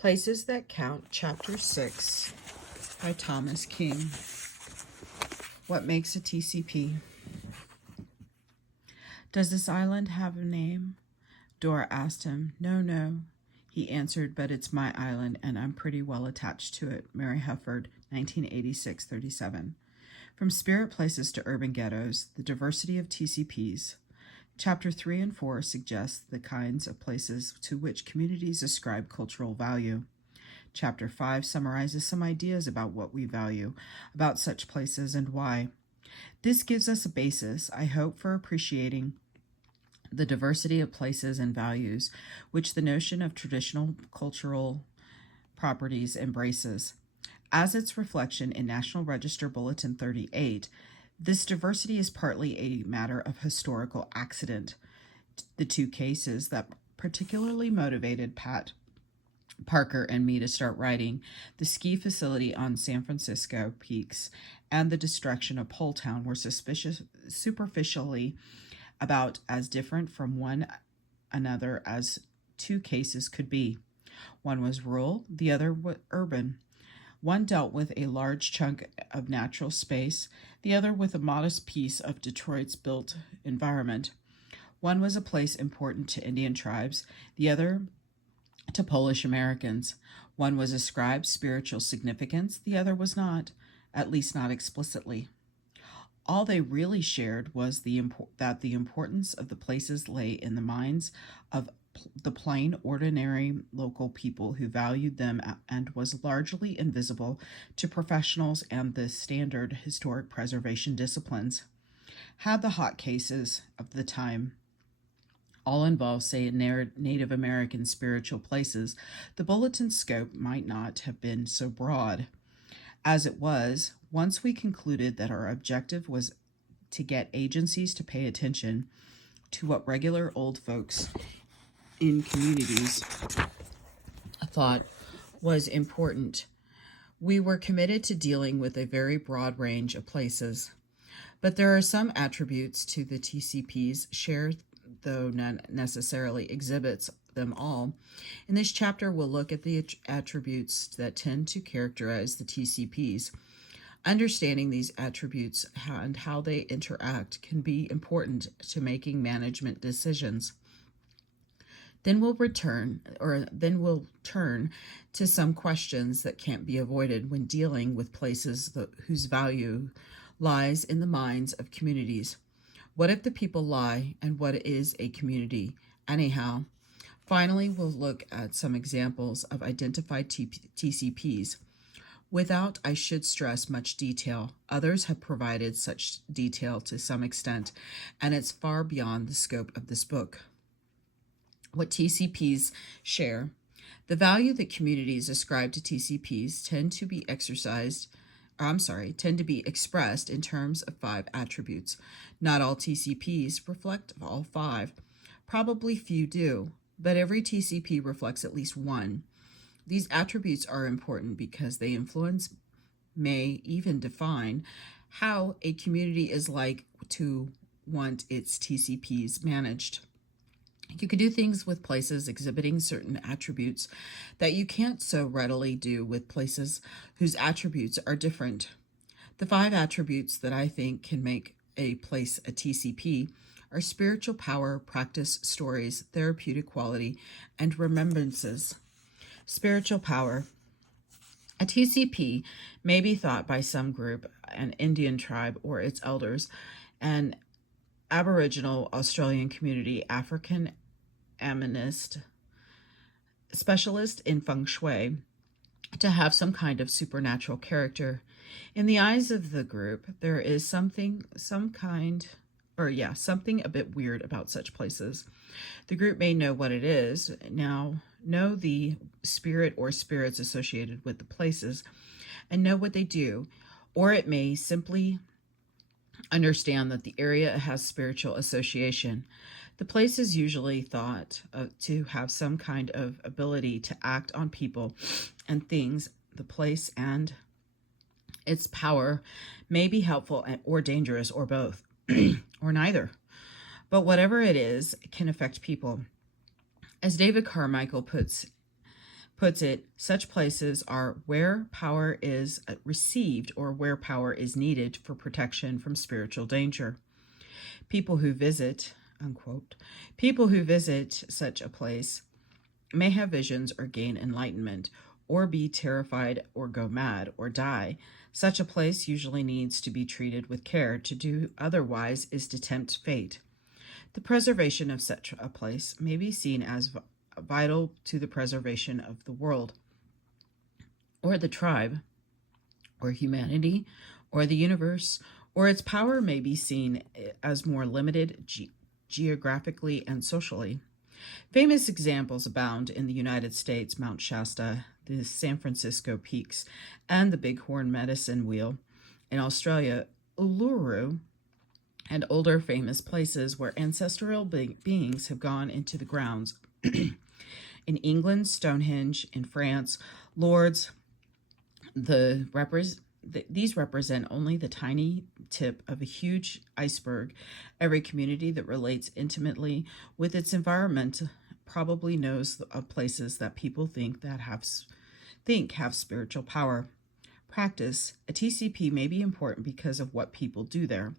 Places That Count, Chapter 6 by Thomas King. What makes a TCP? Does this island have a name? Dora asked him. No. He answered, but it's my island, and I'm pretty well attached to it. Mary Hufford, 1986-37. From spirit places to urban ghettos, the diversity of TCPs. Chapter 3 and 4 suggest the kinds of places to which communities ascribe cultural value. Chapter 5 summarizes some ideas about what we value about such places and why. This gives us a basis, I hope, for appreciating the diversity of places and values, which the notion of traditional cultural properties embraces. As its reflection in National Register Bulletin 38, this diversity is partly a matter of historical accident. The two cases that particularly motivated Pat Parker and me to start writing, the ski facility on San Francisco peaks and the destruction of Pole Town, were superficially about as different from one another as two cases could be. One was rural, the other was urban. One dealt with a large chunk of natural space, the other with a modest piece of Detroit's built environment. One was a place important to Indian tribes, the other to Polish Americans. One was ascribed spiritual significance, the other was not, at least not explicitly. All they really shared was that the importance of the places lay in the minds of the plain, ordinary local people who valued them and was largely invisible to professionals and the standard historic preservation disciplines. Had the hot cases of the time all involved, say, Native American spiritual places, the bulletin's scope might not have been so broad. As it was, once we concluded that our objective was to get agencies to pay attention to what regular old folks in communities thought was important, we were committed to dealing with a very broad range of places. But there are some attributes to the TCPs shared, though not necessarily exhibits them all. In this chapter, we'll look at the attributes that tend to characterize the TCPs. Understanding these attributes and how they interact can be important to making management decisions. Then we'll turn to some questions that can't be avoided when dealing with places whose value lies in the minds of communities. What if the people lie, and what is a community? Anyhow, finally, we'll look at some examples of identified TCPs. Without, I should stress, much detail. Others have provided such detail to some extent, and it's far beyond the scope of this book. What TCPs share. The value that communities ascribe to TCPs tend to be expressed in terms of 5 attributes. Not all TCPs reflect all 5. Probably few do, but every TCP reflects at least one. These attributes are important because they influence, may even define, how a community is like to want its TCPs managed. You can do things with places exhibiting certain attributes that you can't so readily do with places whose attributes are different. The 5 attributes that I think can make a place a TCP are spiritual power, practice, stories, therapeutic quality, and remembrances. Spiritual power. A TCP may be thought by some group, an Indian tribe or its elders, an Aboriginal Australian community, African Amanist, specialist in feng shui, to have some kind of supernatural character. In the eyes of the group, there is something a bit weird about such places. The group may know what it is, know the spirit or spirits associated with the places, and know what they do, or it may simply understand that the area has spiritual association. The place is usually thought to have some kind of ability to act on people and things. The place and its power may be helpful or dangerous, or both, or neither. But whatever it is, it can affect people. As David Carmichael puts puts it, such places are where power is received or where power is needed for protection from spiritual danger. People who visit, unquote, people who visit such a place may have visions or gain enlightenment, or be terrified or go mad or die. Such a place usually needs to be treated with care. To do otherwise is to tempt fate. The preservation of such a place may be seen as vital to the preservation of the world, or the tribe, or humanity, or the universe, or its power may be seen as more limited geographically and socially. Famous examples abound in the United States: Mount Shasta, the San Francisco Peaks, and the Bighorn Medicine Wheel. In Australia, Uluru, and older famous places where ancestral beings have gone into the grounds. In England, Stonehenge. In France, Lourdes. These represent only the tiny tip of a huge iceberg. Every community that relates intimately with its environment probably knows of places that people think have spiritual power. Practice. A TCP may be important because of what people do there.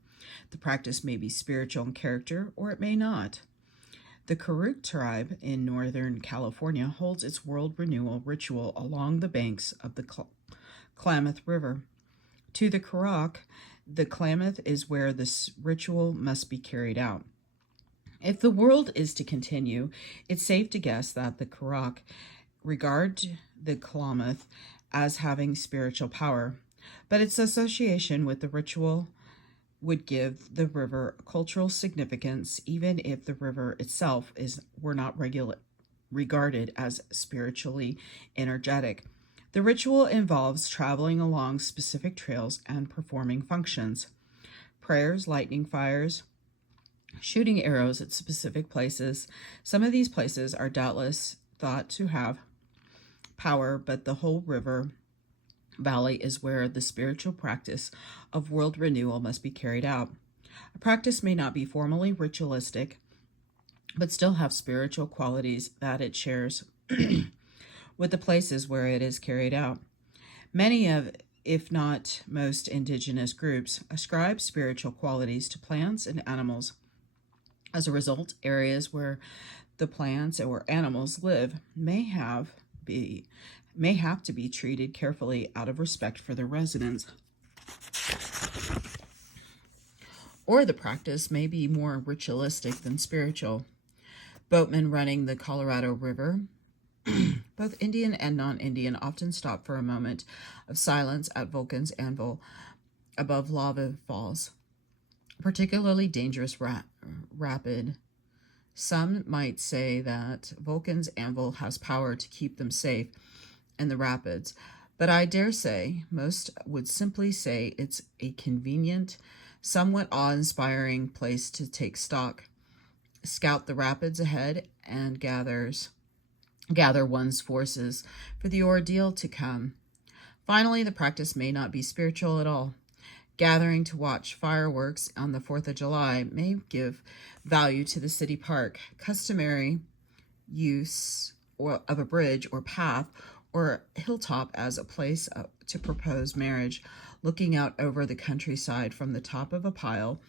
The practice may be spiritual in character, or it may not. The Karuk tribe in Northern California holds its world renewal ritual along the banks of the Klamath River. To the Karuk, the Klamath is where this ritual must be carried out. If the world is to continue, it's safe to guess that the Karuk regard the Klamath as having spiritual power, but its association with the ritual would give the river cultural significance, even if the river itself were not regarded as spiritually energetic. The ritual involves traveling along specific trails and performing functions: prayers, lightning fires, shooting arrows at specific places. Some of these places are doubtless thought to have power, but the whole river valley is where the spiritual practice of world renewal must be carried out. A practice may not be formally ritualistic, but still have spiritual qualities that it shares with the places where it is carried out. Many of, if not most, indigenous groups ascribe spiritual qualities to plants and animals. As a result, areas where the plants or animals live may have to be treated carefully out of respect for their residents. Or the practice may be more ritualistic than spiritual. Boatmen running the Colorado River, both Indian and non-Indian, often stop for a moment of silence at Vulcan's anvil above lava falls, particularly dangerous rapid. Some might say that Vulcan's anvil has power to keep them safe in the rapids, but I dare say most would simply say it's a convenient, somewhat awe-inspiring place to take stock, scout the rapids ahead, and gather one's forces for the ordeal to come. Finally, the practice may not be spiritual at all. Gathering to watch fireworks on the 4th of July may give value to the city park. Customary use of a bridge or path or hilltop as a place to propose marriage, looking out over the countryside from the top of a pile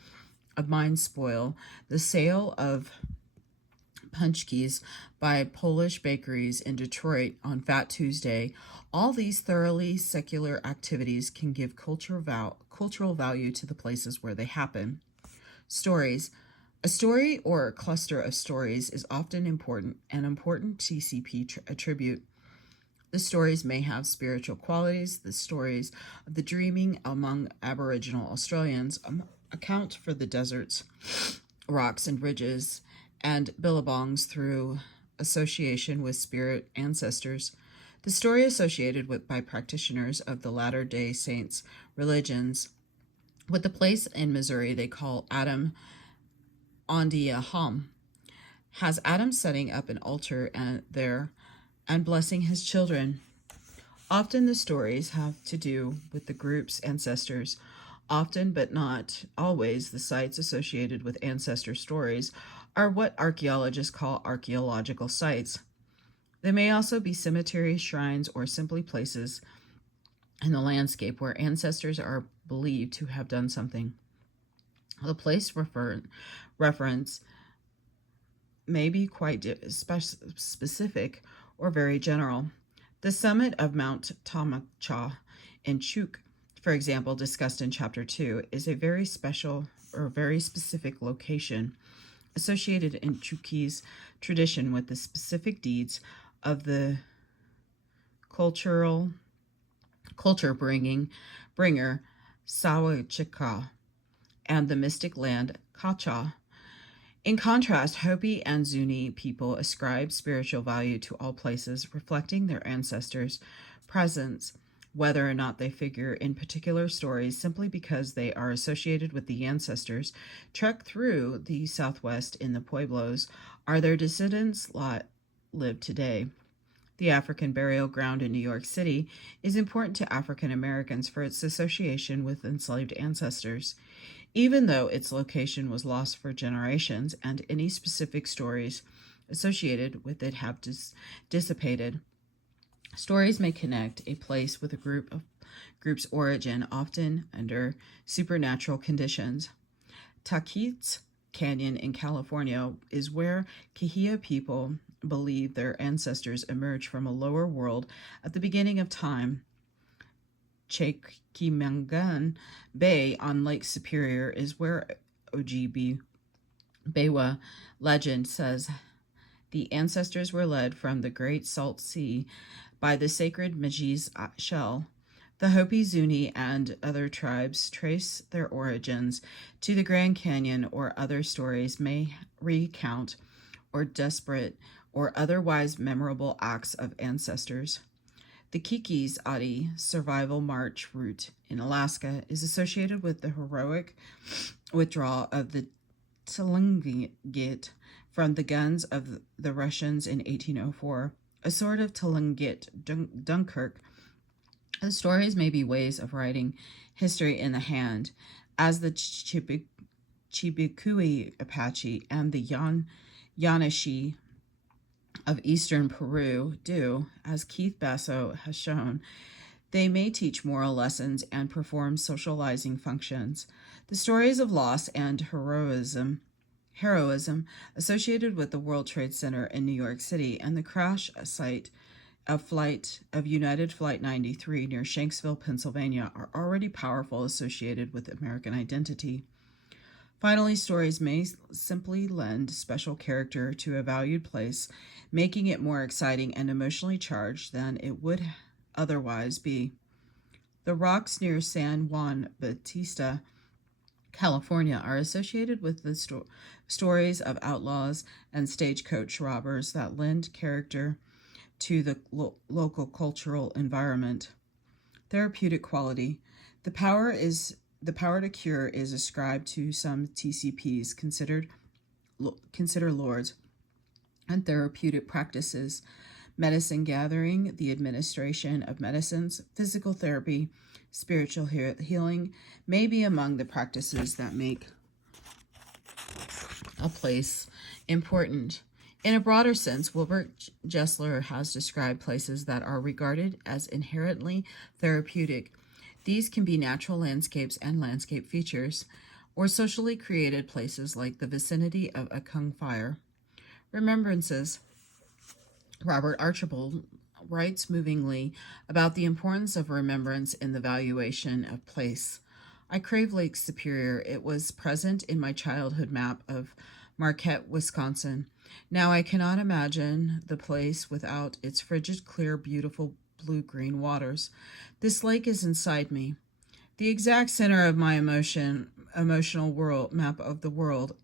of mine spoil, the sale of punchkis by Polish bakeries in Detroit on Fat Tuesday. All these thoroughly secular activities can give cultural value to the places where they happen. Stories. A story or a cluster of stories is often an important TCP attribute. The stories may have spiritual qualities. The stories of the dreaming among Aboriginal Australians account for the deserts, rocks, and ridges, and billabongs through association with spirit ancestors. The story associated by practitioners of the Latter-day Saints religions with the place in Missouri they call Adam Ondiaham has Adam setting up an altar there and blessing his children. Often the stories have to do with the group's ancestors. Often, but not always, the sites associated with ancestor stories are what archaeologists call archaeological sites. They may also be cemeteries, shrines, or simply places in the landscape where ancestors are believed to have done something. The place reference may be quite specific or very general. The summit of Mount Tamacha in Chuk, for example, discussed in Chapter 2, is a very special or very specific location associated in Chuki's tradition with the specific deeds of the culture bringer Sawachika and the mystic land Kacha. In contrast, Hopi and Zuni people ascribe spiritual value to all places, reflecting their ancestors' presence, whether or not they figure in particular stories simply because they are associated with the ancestors, trek through the Southwest in the Pueblos, are their descendants live today. The African burial ground in New York City is important to African Americans for its association with enslaved ancestors, even though its location was lost for generations and any specific stories associated with it have dissipated. Stories may connect a place with a group's origin, often under supernatural conditions. Taquit's Canyon in California is where Kahia people believe their ancestors emerged from a lower world at the beginning of time. Chekimangan Bay on Lake Superior is where Ojibwe Bewa legend says the ancestors were led from the Great Salt Sea by the sacred Maji's shell. The Hopi, Zuni, and other tribes trace their origins to the Grand Canyon, or other stories may recount or desperate or otherwise memorable acts of ancestors. The Kiki's Adi survival march route in Alaska is associated with the heroic withdrawal of the Tlingit from the guns of the Russians in 1804, a sort of Tlingit Dunkirk. The stories may be ways of writing history in the hand, as the Chibicui Apache and the Yanashi of eastern Peru do, as Keith Basso has shown. They may teach moral lessons and perform socializing functions. The stories of loss and heroism associated with the World Trade Center in New York City and the crash site of United Flight 93 near Shanksville, Pennsylvania, are already powerful associated with American identity. Finally, stories may simply lend special character to a valued place, making it more exciting and emotionally charged than it would otherwise be. The rocks near San Juan Bautista, California, are associated with the stories of outlaws and stagecoach robbers that lend character to the local cultural environment. Therapeutic quality. The power to cure is ascribed to some TCPs, consider lords, and therapeutic practices: medicine gathering, the administration of medicines, physical therapy, spiritual healing may be among the practices that make a place important. In a broader sense, Wilbert Gessler has described places that are regarded as inherently therapeutic. These can be natural landscapes and landscape features, or socially created places like the vicinity of a Kung fire. Remembrances. Robert Archibald writes movingly about the importance of remembrance in the valuation of place. I crave Lake Superior. It was present in my childhood map of Marquette, Wisconsin. Now I cannot imagine the place without its frigid, clear, beautiful blue-green waters. This lake is inside me, the exact center of my emotional world map of the world.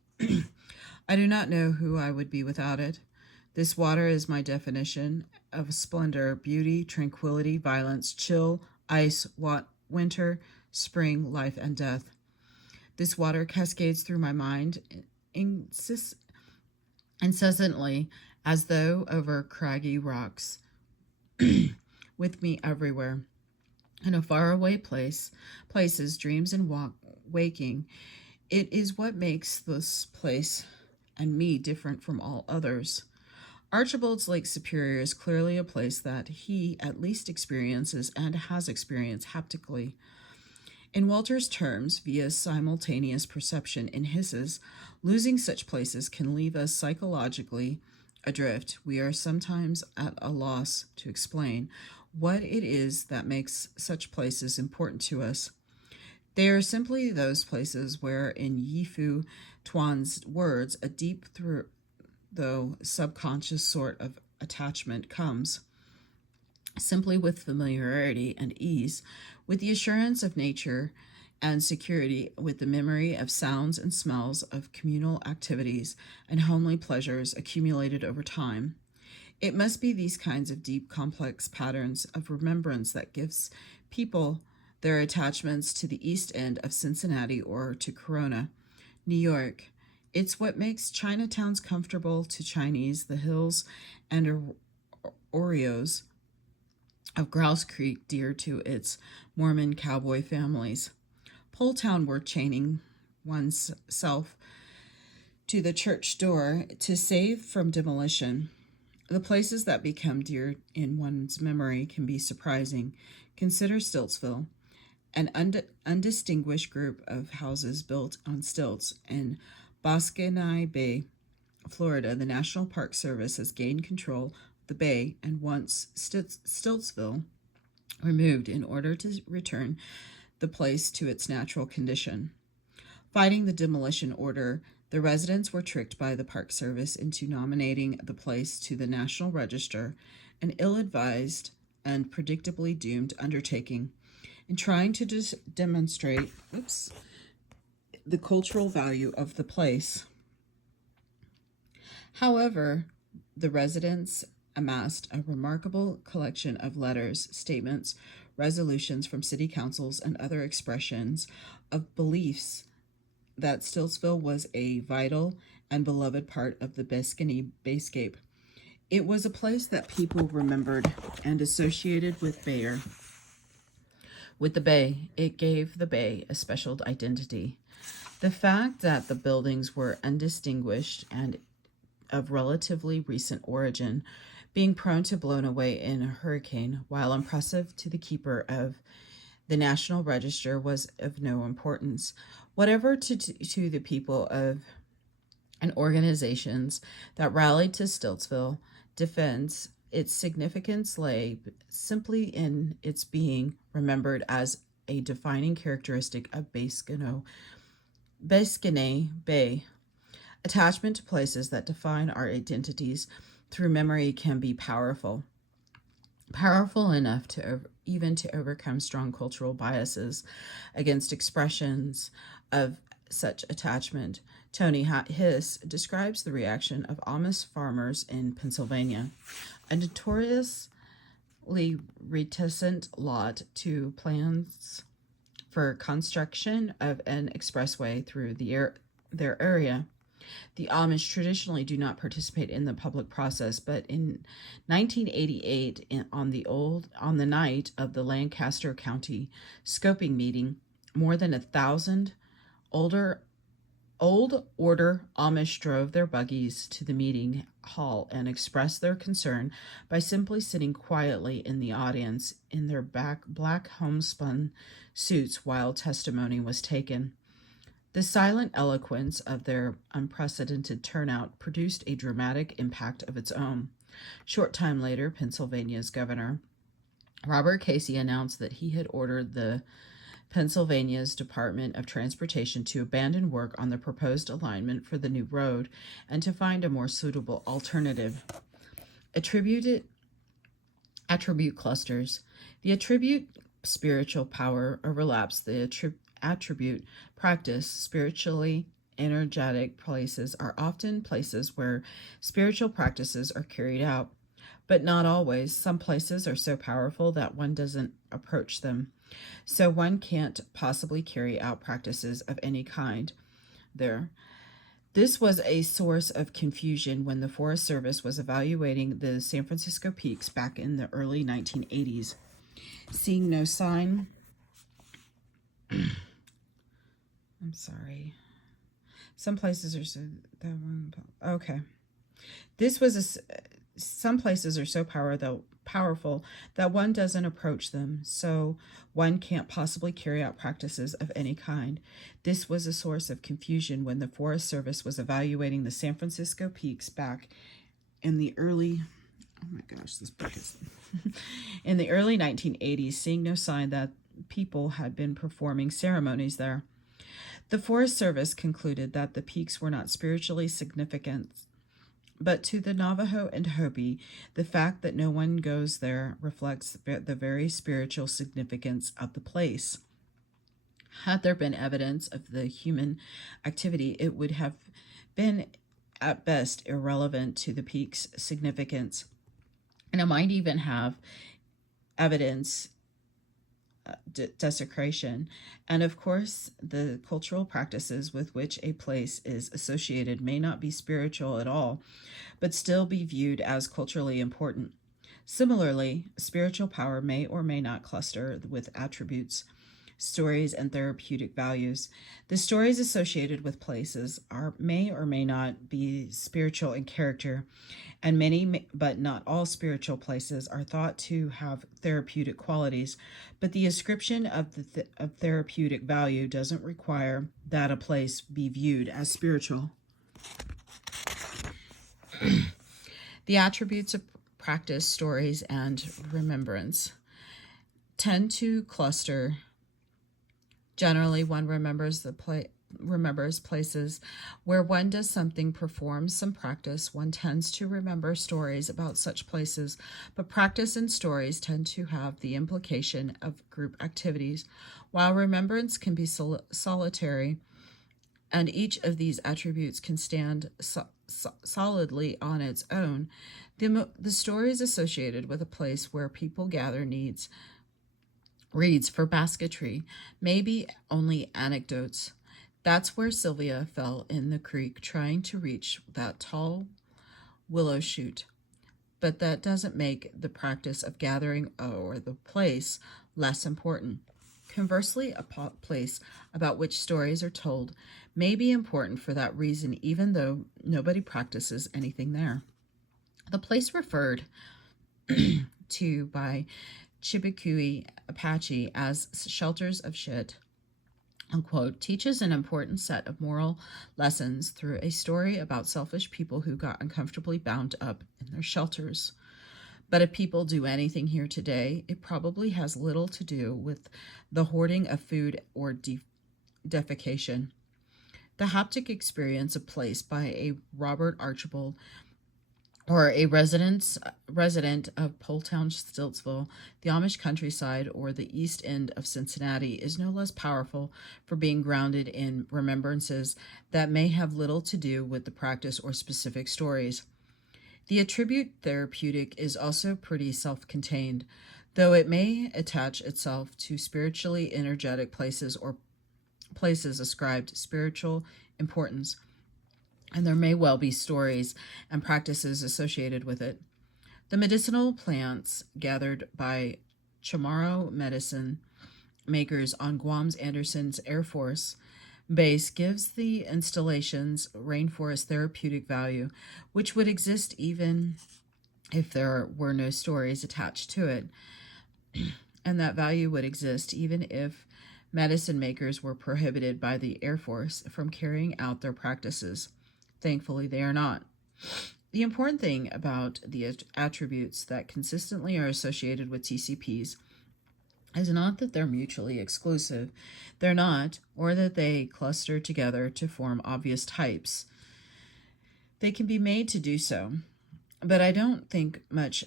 I do not know who I would be without it. This water is my definition of splendor, beauty, tranquility, violence, chill, ice, winter, spring, life, and death. This water cascades through my mind incessantly, as though over craggy rocks, with me everywhere. In a faraway places, dreams and waking, it is what makes this place and me different from all others. Archibald's Lake Superior is clearly a place that he at least experiences and has experienced haptically. In Walter's terms, via simultaneous perception in hisses, losing such places can leave us psychologically adrift. We are sometimes at a loss to explain what it is that makes such places important to us. They are simply those places where, in Yifu Tuan's words, a deep, though subconscious sort of attachment comes, simply with familiarity and ease, with the assurance of nature and security, with the memory of sounds and smells of communal activities and homely pleasures accumulated over time. It must be these kinds of deep, complex patterns of remembrance that gives people their attachments to the East End of Cincinnati or to Corona, New York. It's what makes Chinatowns comfortable to Chinese, the hills and Oreos of Grouse Creek dear to its Mormon cowboy families. Poletown were chaining oneself to the church door to save from demolition. The places that become dear in one's memory can be surprising. Consider Stiltsville, an undistinguished group of houses built on stilts in Bosquenay Bay, Florida. The National Park Service has gained control of the bay and wants Stiltsville removed in order to return the place to its natural condition. Fighting the demolition order, the residents were tricked by the Park Service into nominating the place to the National Register, an ill-advised and predictably doomed undertaking. In trying to demonstrate the cultural value of the place. However, the residents amassed a remarkable collection of letters, statements, resolutions from city councils, and other expressions of beliefs that Stiltsville was a vital and beloved part of the Bosquenay Bayscape. It was a place that people remembered and associated with the bay. It gave the bay a special identity. The fact that the buildings were undistinguished and of relatively recent origin, being prone to blown away in a hurricane, while impressive to the keeper of the National Register, was of no importance whatever to the people of and organizations that rallied to Stiltsville defense. Its significance lay simply in its being remembered as a defining characteristic of Bosquenay Bay. Attachment to places that define our identities through memory can be powerful enough to even to overcome strong cultural biases against expressions of such attachment. Tony Hiss describes the reaction of Amish farmers in Pennsylvania, a notoriously reticent lot to plans for construction of an expressway through their area. The Amish traditionally do not participate in the public process, but in 1988, on the night of the Lancaster County scoping meeting, more than 1,000 old order Amish drove their buggies to the meeting hall and expressed their concern by simply sitting quietly in the audience in their black homespun suits while testimony was taken. The silent eloquence of their unprecedented turnout produced a dramatic impact of its own. Short time later, Pennsylvania's governor, Robert Casey, announced that he had ordered the Pennsylvania's Department of Transportation to abandon work on the proposed alignment for the new road and to find a more suitable alternative. Attribute clusters. The attribute spiritual power overlaps the attribute practice. Spiritually energetic places are often places where spiritual practices are carried out, but not always. Some places are so powerful that one doesn't approach them, so one can't possibly carry out practices of any kind there. This was a source of confusion when the Forest Service was evaluating the San Francisco peaks back in the early 1980s. Seeing no sign I'm sorry. Some places are so that one. Okay. This was some places are so powerful that one doesn't approach them, so one can't possibly carry out practices of any kind. This was a source of confusion when the Forest Service was evaluating the San Francisco peaks back in the early oh my gosh, this book is in the early 1980s, seeing no sign that people had been performing ceremonies there. The Forest Service concluded that the peaks were not spiritually significant, but to the Navajo and Hopi, the fact that no one goes there reflects the very spiritual significance of the place. Had there been evidence of the human activity, it would have been at best irrelevant to the peak's significance. And it might even have evidence desecration. And of course, the cultural practices with which a place is associated may not be spiritual at all, but still be viewed as culturally important. Similarly, spiritual power may or may not cluster with attributes, stories, and therapeutic values. The stories associated with places may or may not be spiritual in character, and many, but not all, spiritual places are thought to have therapeutic qualities, but the ascription of of therapeutic value doesn't require that a place be viewed as spiritual. The attributes of practice, stories, and remembrance tend to cluster. Generally, one remembers places where one does something, performs some practice. One tends to remember stories about such places, but practice and stories tend to have the implication of group activities, while remembrance can be solitary, and each of these attributes can stand solidly on its own. The stories associated with a place where people gather reads for basketry, maybe only anecdotes. That's where Sylvia fell in the creek trying to reach that tall willow shoot. But that doesn't make the practice of gathering or the place less important. Conversely, a place about which stories are told may be important for that reason, even though nobody practices anything there. The place referred to by Chpt Apache as shelters of shit, unquote, teaches an important set of moral lessons through a story about selfish people who got uncomfortably bound up in their shelters. But if people do anything here today, it probably has little to do with the hoarding of food or defecation. The haptic experience of place by a Robert Archibald or a resident of Poletown, Stiltsville, the Amish countryside, or the East End of Cincinnati is no less powerful for being grounded in remembrances that may have little to do with the practice or specific stories. The attribute therapeutic is also pretty self-contained, though it may attach itself to spiritually energetic places or places ascribed spiritual importance, and there may well be stories and practices associated with it. The medicinal plants gathered by Chamorro medicine makers on Guam's Anderson's Air Force Base gives the installation's rainforest therapeutic value, which would exist even if there were no stories attached to it. And that value would exist even if medicine makers were prohibited by the Air Force from carrying out their practices. Thankfully, they are not. The important thing about the attributes that consistently are associated with TCPs is not that they're mutually exclusive. They're not, or that they cluster together to form obvious types. They can be made to do so, but I don't think much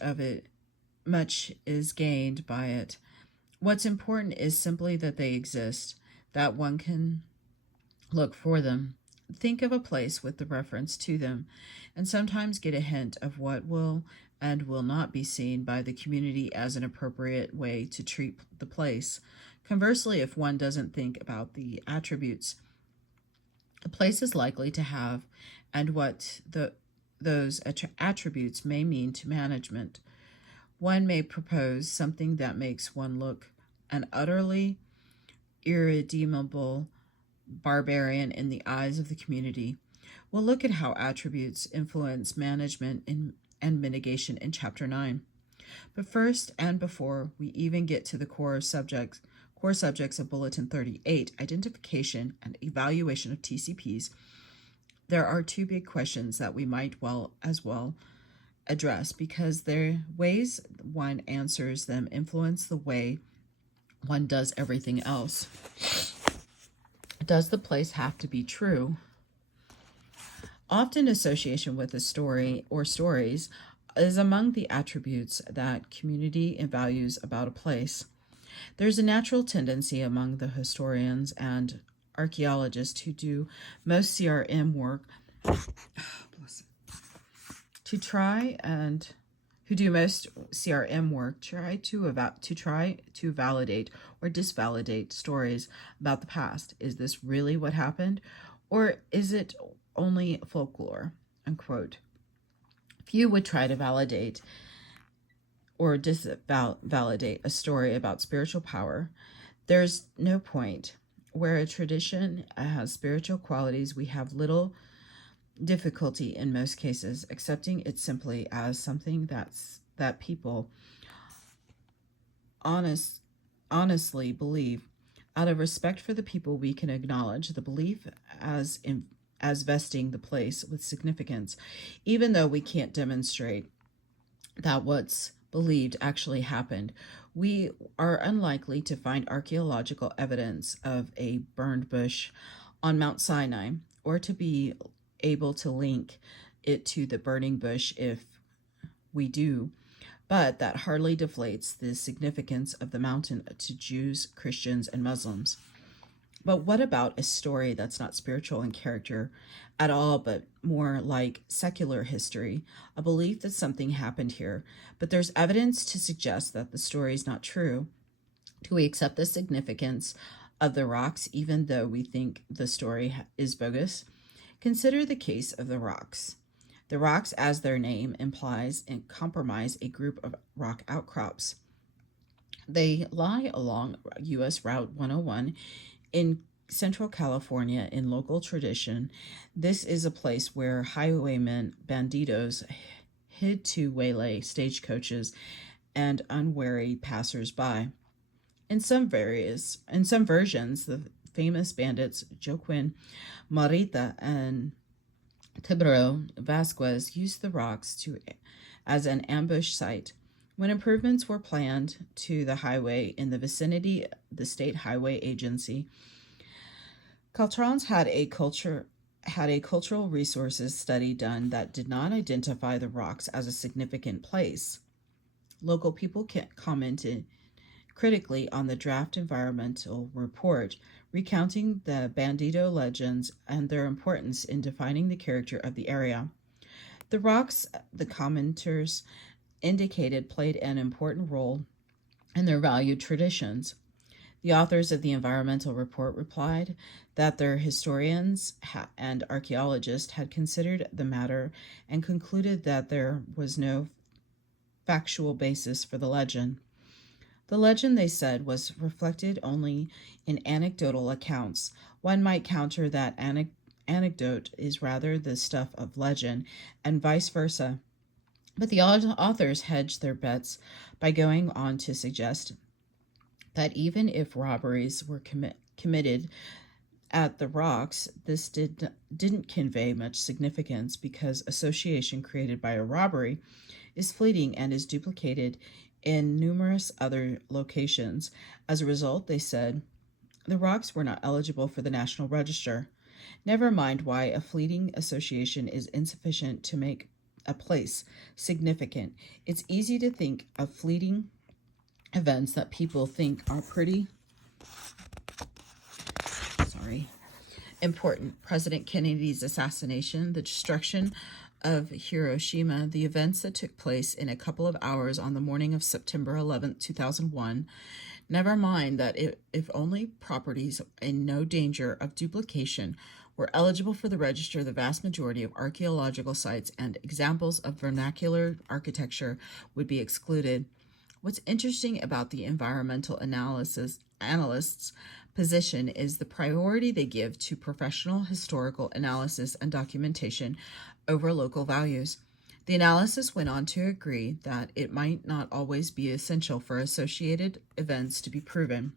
is gained by it. What's important is simply that they exist, that one can look for them, think of a place with the reference to them, and sometimes get a hint of what will and will not be seen by the community as an appropriate way to treat the place. Conversely, if one doesn't think about the attributes a place is likely to have and what those attributes may mean to management, one may propose something that makes one look an utterly irredeemable barbarian in the eyes of the community. We'll look at how attributes influence management in and mitigation in Chapter 9. But first, and before we even get to the core subjects of Bulletin 38, identification and evaluation of TCPs, there are two big questions that we might as well address, because the ways one answers them influence the way one does everything else. Does the place have to be true? Often association with a story or stories is among the attributes that community values about a place. There's a natural tendency among the historians and archaeologists who do most CRM work to try to validate or disvalidate stories about the past. Is this really what happened, or is it only folklore? Unquote. Few would try to validate or disvalidate a story about spiritual power. There's no point. Where a tradition has spiritual qualities, we have little difficulty in most cases accepting it simply as something that people honestly believe. Out of respect for the people, we can acknowledge the belief as vesting the place with significance, even though we can't demonstrate that what's believed actually happened. We are unlikely to find archaeological evidence of a burned bush on Mount Sinai, or to be able to link it to the burning bush if we do, but that hardly deflates the significance of the mountain to Jews, Christians, and Muslims. But what about a story that's not spiritual in character at all, but more like secular history, a belief that something happened here, but there's evidence to suggest that the story is not true? Do we accept the significance of the rocks even though we think the story is bogus? Consider the case of the rocks. The rocks, as their name implies, comprise a group of rock outcrops. They lie along U.S. Route 101 in Central California. In local tradition, this is a place where highwaymen, banditos, hid to waylay stagecoaches and unwary passers-by. In some versions, the famous bandits Joaquin Marita and Tibero Vasquez used the rocks as an ambush site. When improvements were planned to the highway in the vicinity, the State Highway Agency, Caltrans had a cultural resources study done that did not identify the rocks as a significant place. Local people commented critically on the draft environmental report, recounting the bandito legends and their importance in defining the character of the area. The rocks, the commenters indicated, played an important role in their valued traditions. The authors of the environmental report replied that their historians and archaeologists had considered the matter and concluded that there was no factual basis for the legend. The legend, they said, was reflected only in anecdotal accounts. One might counter that anecdote is rather the stuff of legend, and vice versa. But the authors hedged their bets by going on to suggest that even if robberies were committed at the rocks, this didn't convey much significance, because association created by a robbery is fleeting and is duplicated in numerous other locations. As a result, they said, the rocks were not eligible for the National Register. Never mind why a fleeting association is insufficient to make a place significant. It's easy to think of fleeting events that people think are pretty important. President Kennedy's assassination, the destruction of Hiroshima, the events that took place in a couple of hours on the morning of September 11, 2001. Never mind that if only properties in no danger of duplication were eligible for the register, the vast majority of archaeological sites and examples of vernacular architecture would be excluded. What's interesting about the environmental analysts' position is the priority they give to professional historical analysis and documentation over local values. The analysis went on to agree that it might not always be essential for associated events to be proven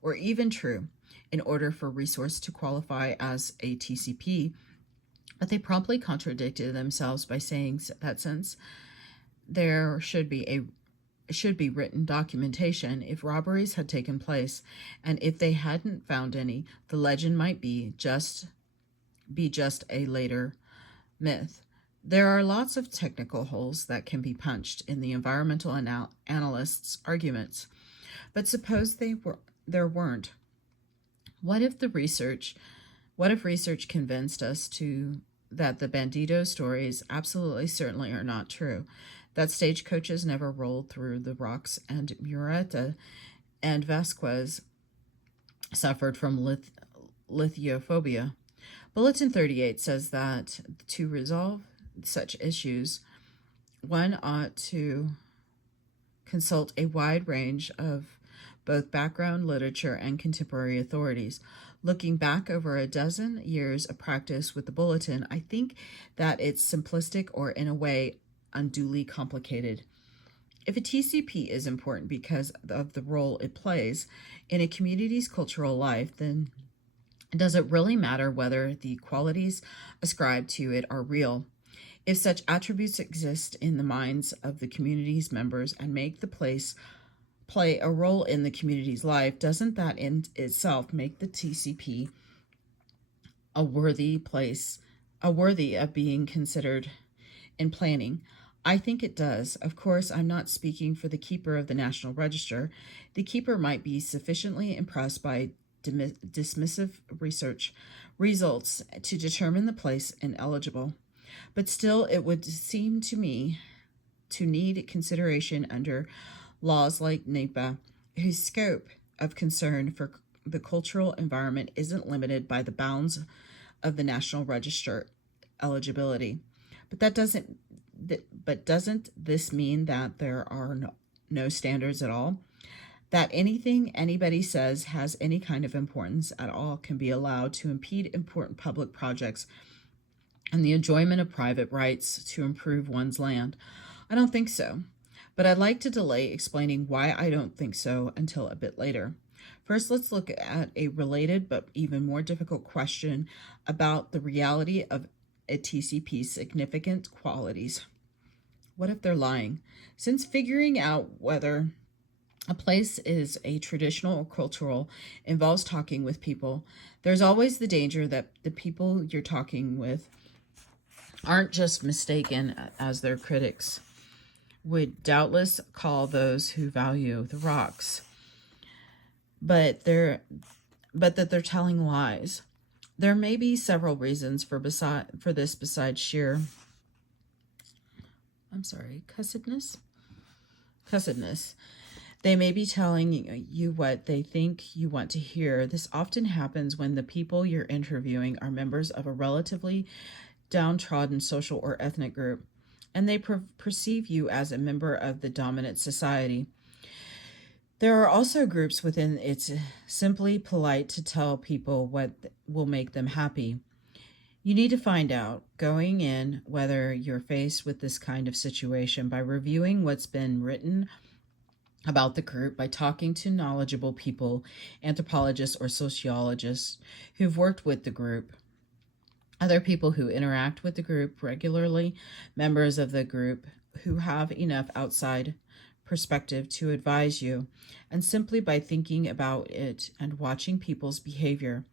or even true in order for resource to qualify as a TCP, but they promptly contradicted themselves by saying that since there should be written documentation if robberies had taken place, and if they hadn't found any, the legend might be just a later myth. There are lots of technical holes that can be punched in the environmental analysts' arguments, but suppose there weren't. What if research convinced us that the Bandito stories absolutely certainly are not true, that stagecoaches never rolled through the rocks, and Murrieta and Vasquez suffered from lithophobia? Bulletin 38 says that to resolve such issues, one ought to consult a wide range of both background literature and contemporary authorities. Looking back over a dozen years of practice with the Bulletin, I think that it's simplistic or, in a way, unduly complicated. If a TCP is important because of the role it plays in a community's cultural life, then does it really matter whether the qualities ascribed to it are real? If such attributes exist in the minds of the community's members and make the place play a role in the community's life, doesn't that in itself make the TCP worthy of being considered in planning? I think it does. Of course, I'm not speaking for the keeper of the National Register. The keeper might be sufficiently impressed by dismissive research results to determine the place ineligible. But still, it would seem to me to need consideration under laws like NEPA, whose scope of concern for the cultural environment isn't limited by the bounds of the National Register eligibility. But doesn't this mean that there are no standards at all? That anything anybody says has any kind of importance at all can be allowed to impede important public projects and the enjoyment of private rights to improve one's land? I don't think so, but I'd like to delay explaining why I don't think so until a bit later. First, let's look at a related but even more difficult question about the reality of a TCP's significant qualities. What if they're lying? Since figuring out whether a place is a traditional or cultural involves talking with people, there's always the danger that the people you're talking with aren't just mistaken, as their critics would doubtless call those who value the rocks, but that they're telling lies. There may be several reasons for this besides sheer cussedness. They may be telling you what they think you want to hear. This often happens when the people you're interviewing are members of a relatively downtrodden social or ethnic group, and they perceive you as a member of the dominant society. There are also groups within it's simply polite to tell people what will make them happy. You need to find out, going in, whether you're faced with this kind of situation by reviewing what's been written about the group, by talking to knowledgeable people, anthropologists or sociologists who've worked with the group, other people who interact with the group regularly, members of the group who have enough outside perspective to advise you, and simply by thinking about it and watching people's behavior.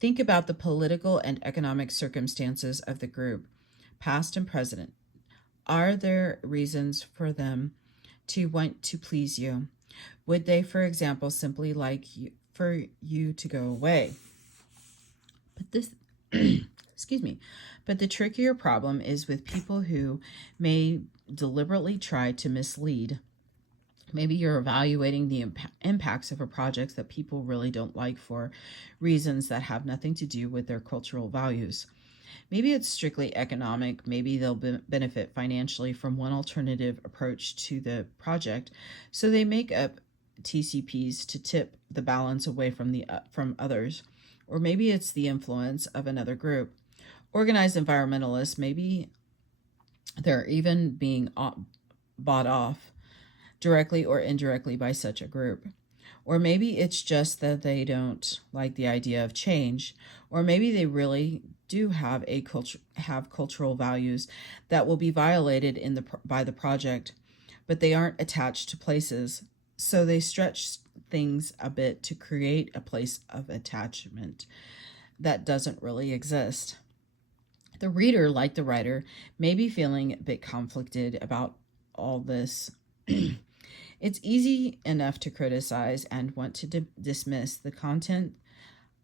Think about the political and economic circumstances of the group, past and present. Are there reasons for them to want to please you? Would they, for example, simply like for you to go away? But this but the trickier problem is with people who may deliberately try to mislead. Maybe you're evaluating the impacts of a project that people really don't like for reasons that have nothing to do with their cultural values. Maybe it's strictly economic. Maybe they'll benefit financially from one alternative approach to the project, so they make up TCPs to tip the balance away from others. Or maybe it's the influence of another group. Organized environmentalists maybe They're even being bought off directly or indirectly by such a group. Or maybe it's just that they don't like the idea of change, or maybe they really do have cultural values that will be violated by the project, but they aren't attached to places. So they stretch things a bit to create a place of attachment that doesn't really exist. The reader, like the writer, may be feeling a bit conflicted about all this. It's easy enough to criticize and want to dismiss the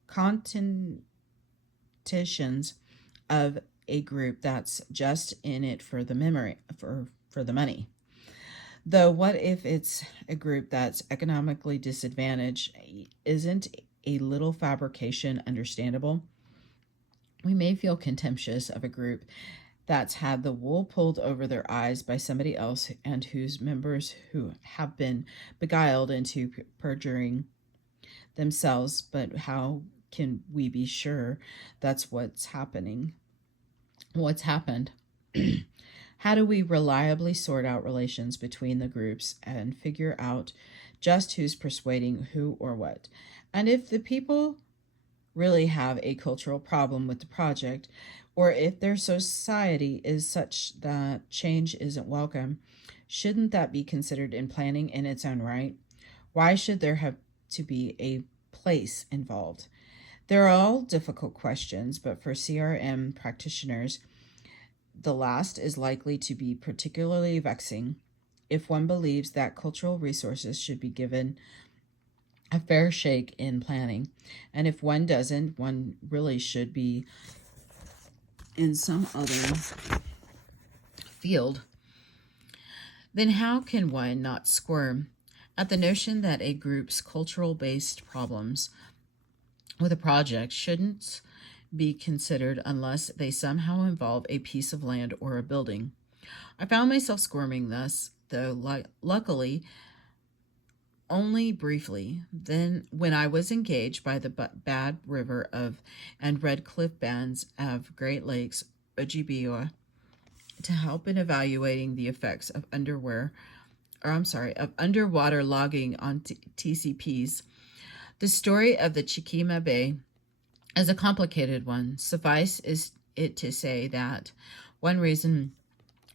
contentations of a group that's just in it for the memory for the money. Though what if it's a group that's economically disadvantaged? Isn't a little fabrication understandable? We may feel contemptuous of a group that's had the wool pulled over their eyes by somebody else and whose members who have been beguiled into perjuring themselves, but how can we be sure that's what's happened? How do we reliably sort out relations between the groups and figure out just who's persuading who or what? And if the people really have a cultural problem with the project, or if their society is such that change isn't welcome, shouldn't that be considered in planning in its own right? Why should there have to be a place involved? They're all difficult questions, but for CRM practitioners, the last is likely to be particularly vexing if one believes that cultural resources should be given a fair shake in planning. And if one doesn't, one really should be in some other field. Then how can one not squirm at the notion that a group's cultural based problems with a project shouldn't be considered unless they somehow involve a piece of land or a building? I found myself squirming thus, though luckily only briefly. Then, when I was engaged by the Bad River of and Red Cliff bands of Great Lakes, Ojibwe, to help in evaluating the effects of underwater logging on TCPs. The story of the Chikima Bay is a complicated one. Suffice is it to say that one reason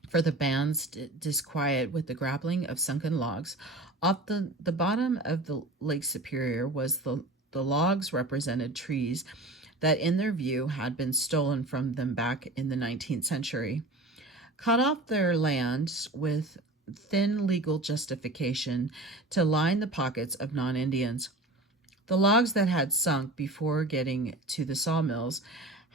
for the band's disquiet with the grappling of sunken logs off the bottom of the Lake Superior was the logs represented trees that in their view had been stolen from them back in the 19th century. Cut off their lands with thin legal justification to line the pockets of non-Indians. The logs that had sunk before getting to the sawmills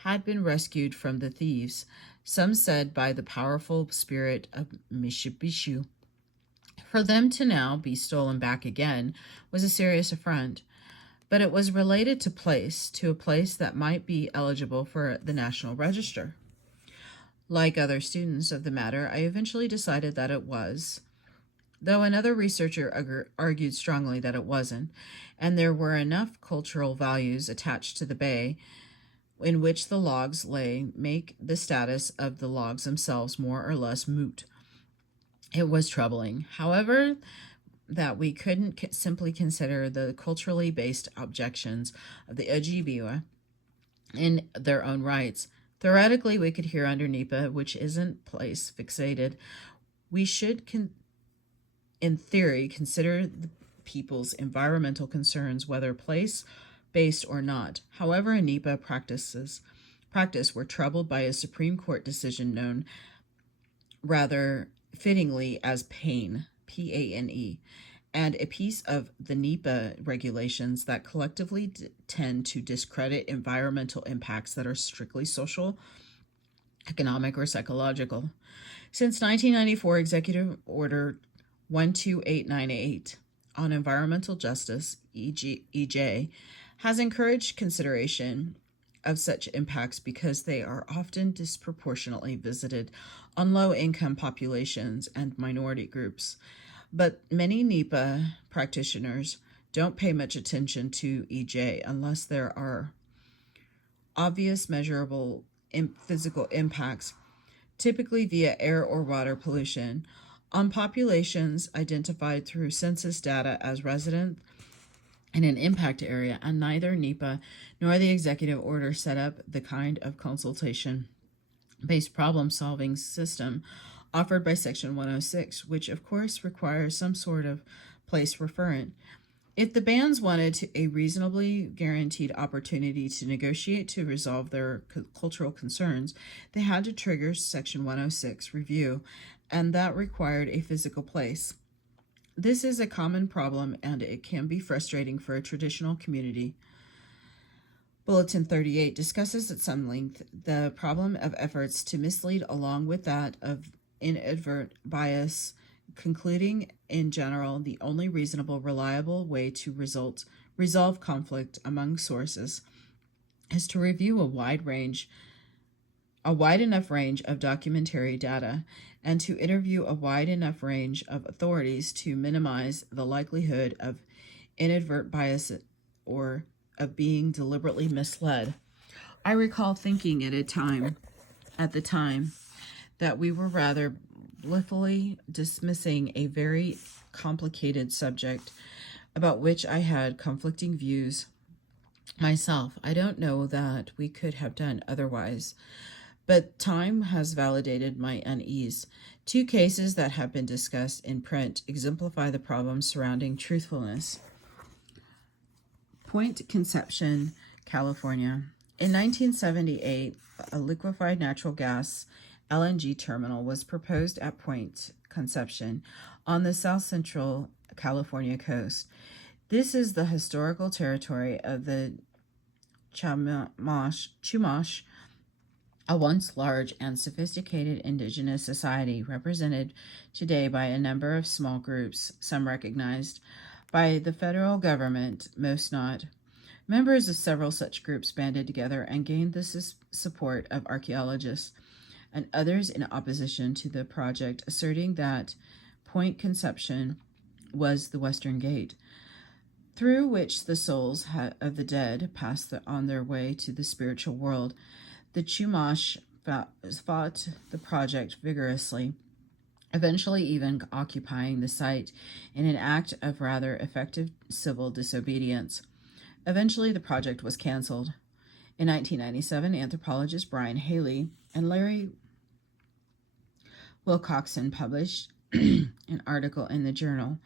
had been rescued from the thieves, some said by the powerful spirit of Mishipishu. For them to now be stolen back again was a serious affront, but it was related to a place that might be eligible for the National Register. Like other students of the matter, I eventually decided that it was, though another researcher argued strongly that it wasn't, and there were enough cultural values attached to the bay in which the logs lay make the status of the logs themselves more or less moot. It was troubling, however, that we couldn't simply consider the culturally based objections of the Ojibwe in their own rights. Theoretically, we could hear under NEPA, which isn't place fixated. We should, in theory, consider the people's environmental concerns, whether place based or not. However, a NEPA practice were troubled by a Supreme Court decision known rather fittingly as PANE, P-A-N-E, and a piece of the NEPA regulations that collectively tend to discredit environmental impacts that are strictly social, economic, or psychological. Since 1994, Executive Order 12898 on Environmental Justice, EJ, has encouraged consideration of such impacts because they are often disproportionately visited on low-income populations and minority groups. But many NEPA practitioners don't pay much attention to EJ unless there are obvious measurable physical impacts typically via air or water pollution, on populations identified through census data as resident in an impact area, and neither NEPA nor the executive order set up the kind of consultation-based problem-solving system offered by Section 106, which of course requires some sort of place referent. If the bands wanted a reasonably guaranteed opportunity to negotiate to resolve their cultural concerns, they had to trigger Section 106 review, and that required a physical place. This is a common problem, and it can be frustrating for a traditional community. Bulletin 38 discusses at some length the problem of efforts to mislead along with that of inadvertent bias, concluding in general the only reasonable, reliable way to resolve conflict among sources is to review a wide enough range of documentary data and to interview a wide enough range of authorities to minimize the likelihood of inadvertent bias or of being deliberately misled. I recall thinking at the time that we were rather blithely dismissing a very complicated subject about which I had conflicting views myself. I don't know that we could have done otherwise, but time has validated my unease. Two cases that have been discussed in print exemplify the problems surrounding truthfulness. Point Conception, California. In 1978, a liquefied natural gas LNG terminal was proposed at Point Conception on the south central California coast. This is the historical territory of the Chumash, a once large and sophisticated indigenous society represented today by a number of small groups, some recognized by the federal government, most not. Members of several such groups banded together and gained the support of archaeologists and others in opposition to the project, asserting that Point Conception was the Western Gate, through which the souls of the dead passed on their way to the spiritual world. The Chumash fought the project vigorously, eventually even occupying the site in an act of rather effective civil disobedience. Eventually, the project was canceled. In 1997, anthropologists Brian Haley and Larry Wilcoxon published an article in the journal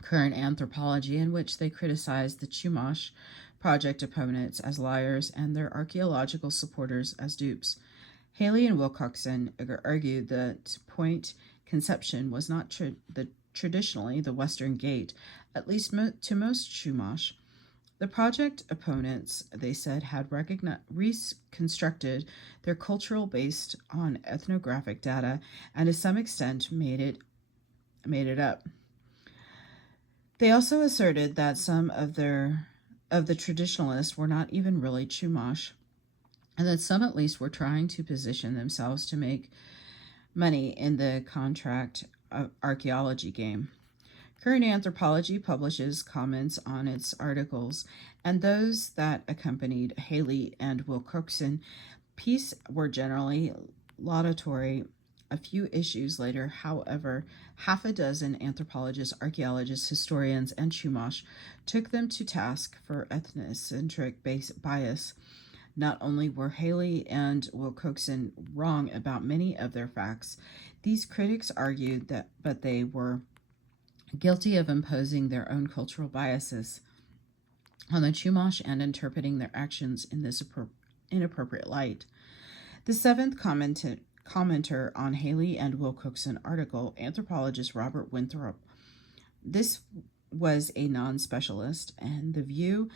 Current Anthropology in which they criticized the Chumash project opponents as liars and their archaeological supporters as dupes. Haley and Wilcoxon argued that Point Conception was not traditionally the Western Gate, at least to most Chumash. The project opponents, they said, had reconstructed their cultural based on ethnographic data and to some extent made it up. They also asserted that some of the traditionalists were not even really Chumash, and that some at least were trying to position themselves to make money in the contract archaeology game. Current Anthropology publishes comments on its articles, and those that accompanied Haley and Wilcoxon piece were generally laudatory. A few issues later, however, half a dozen anthropologists, archaeologists, historians, and Chumash took them to task for ethnocentric bias. Not only were Haley and Wilcoxon wrong about many of their facts, these critics argued but they were guilty of imposing their own cultural biases on the Chumash and interpreting their actions in this inappropriate light. The seventh commenter on Haley and Wilcoxon article, anthropologist Robert Winthrop. This was a non-specialist and the view,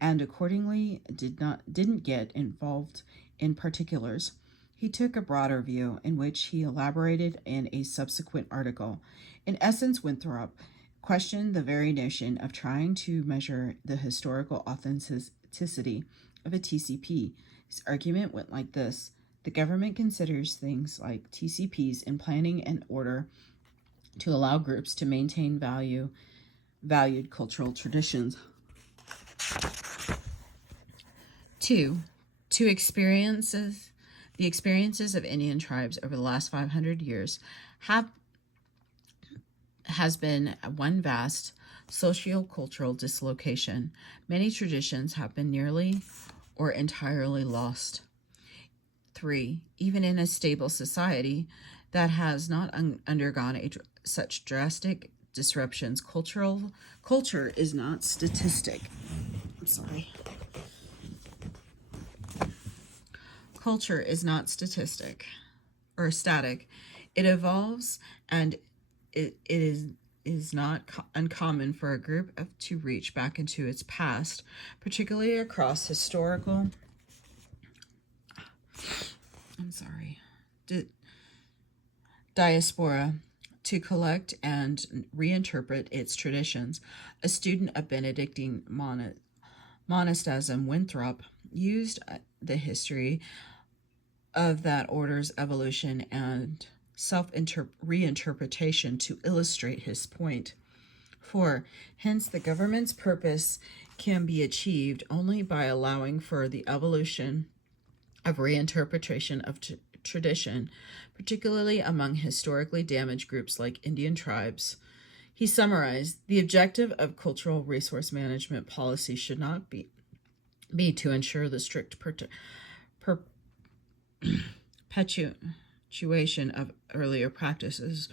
and accordingly didn't get involved in particulars. He took a broader view in which he elaborated in a subsequent article. In essence, Winthrop questioned the very notion of trying to measure the historical authenticity of a TCP. His argument went like this: the government considers things like TCPs in planning in order to allow groups to maintain valued cultural traditions. 2. To experiences The experiences of Indian tribes over the last 500 years has been one vast socio-cultural dislocation. Many traditions have been nearly or entirely lost. 3. Even in a stable society that has not undergone such drastic disruptions, culture is not statistic. I'm sorry. Culture is not statistic or static. It evolves, and it is not uncommon for a group to reach back into its past, particularly across historical diaspora, to collect and reinterpret its traditions. A student of Benedictine monasticism, Winthrop, used the history of that order's evolution and self-reinterpretation to illustrate his point. 4. Hence, the government's purpose can be achieved only by allowing for the evolution of reinterpretation of tradition, particularly among historically damaged groups like Indian tribes. He summarized, the objective of cultural resource management policy should not be to ensure the strict perpetuation of earlier practices,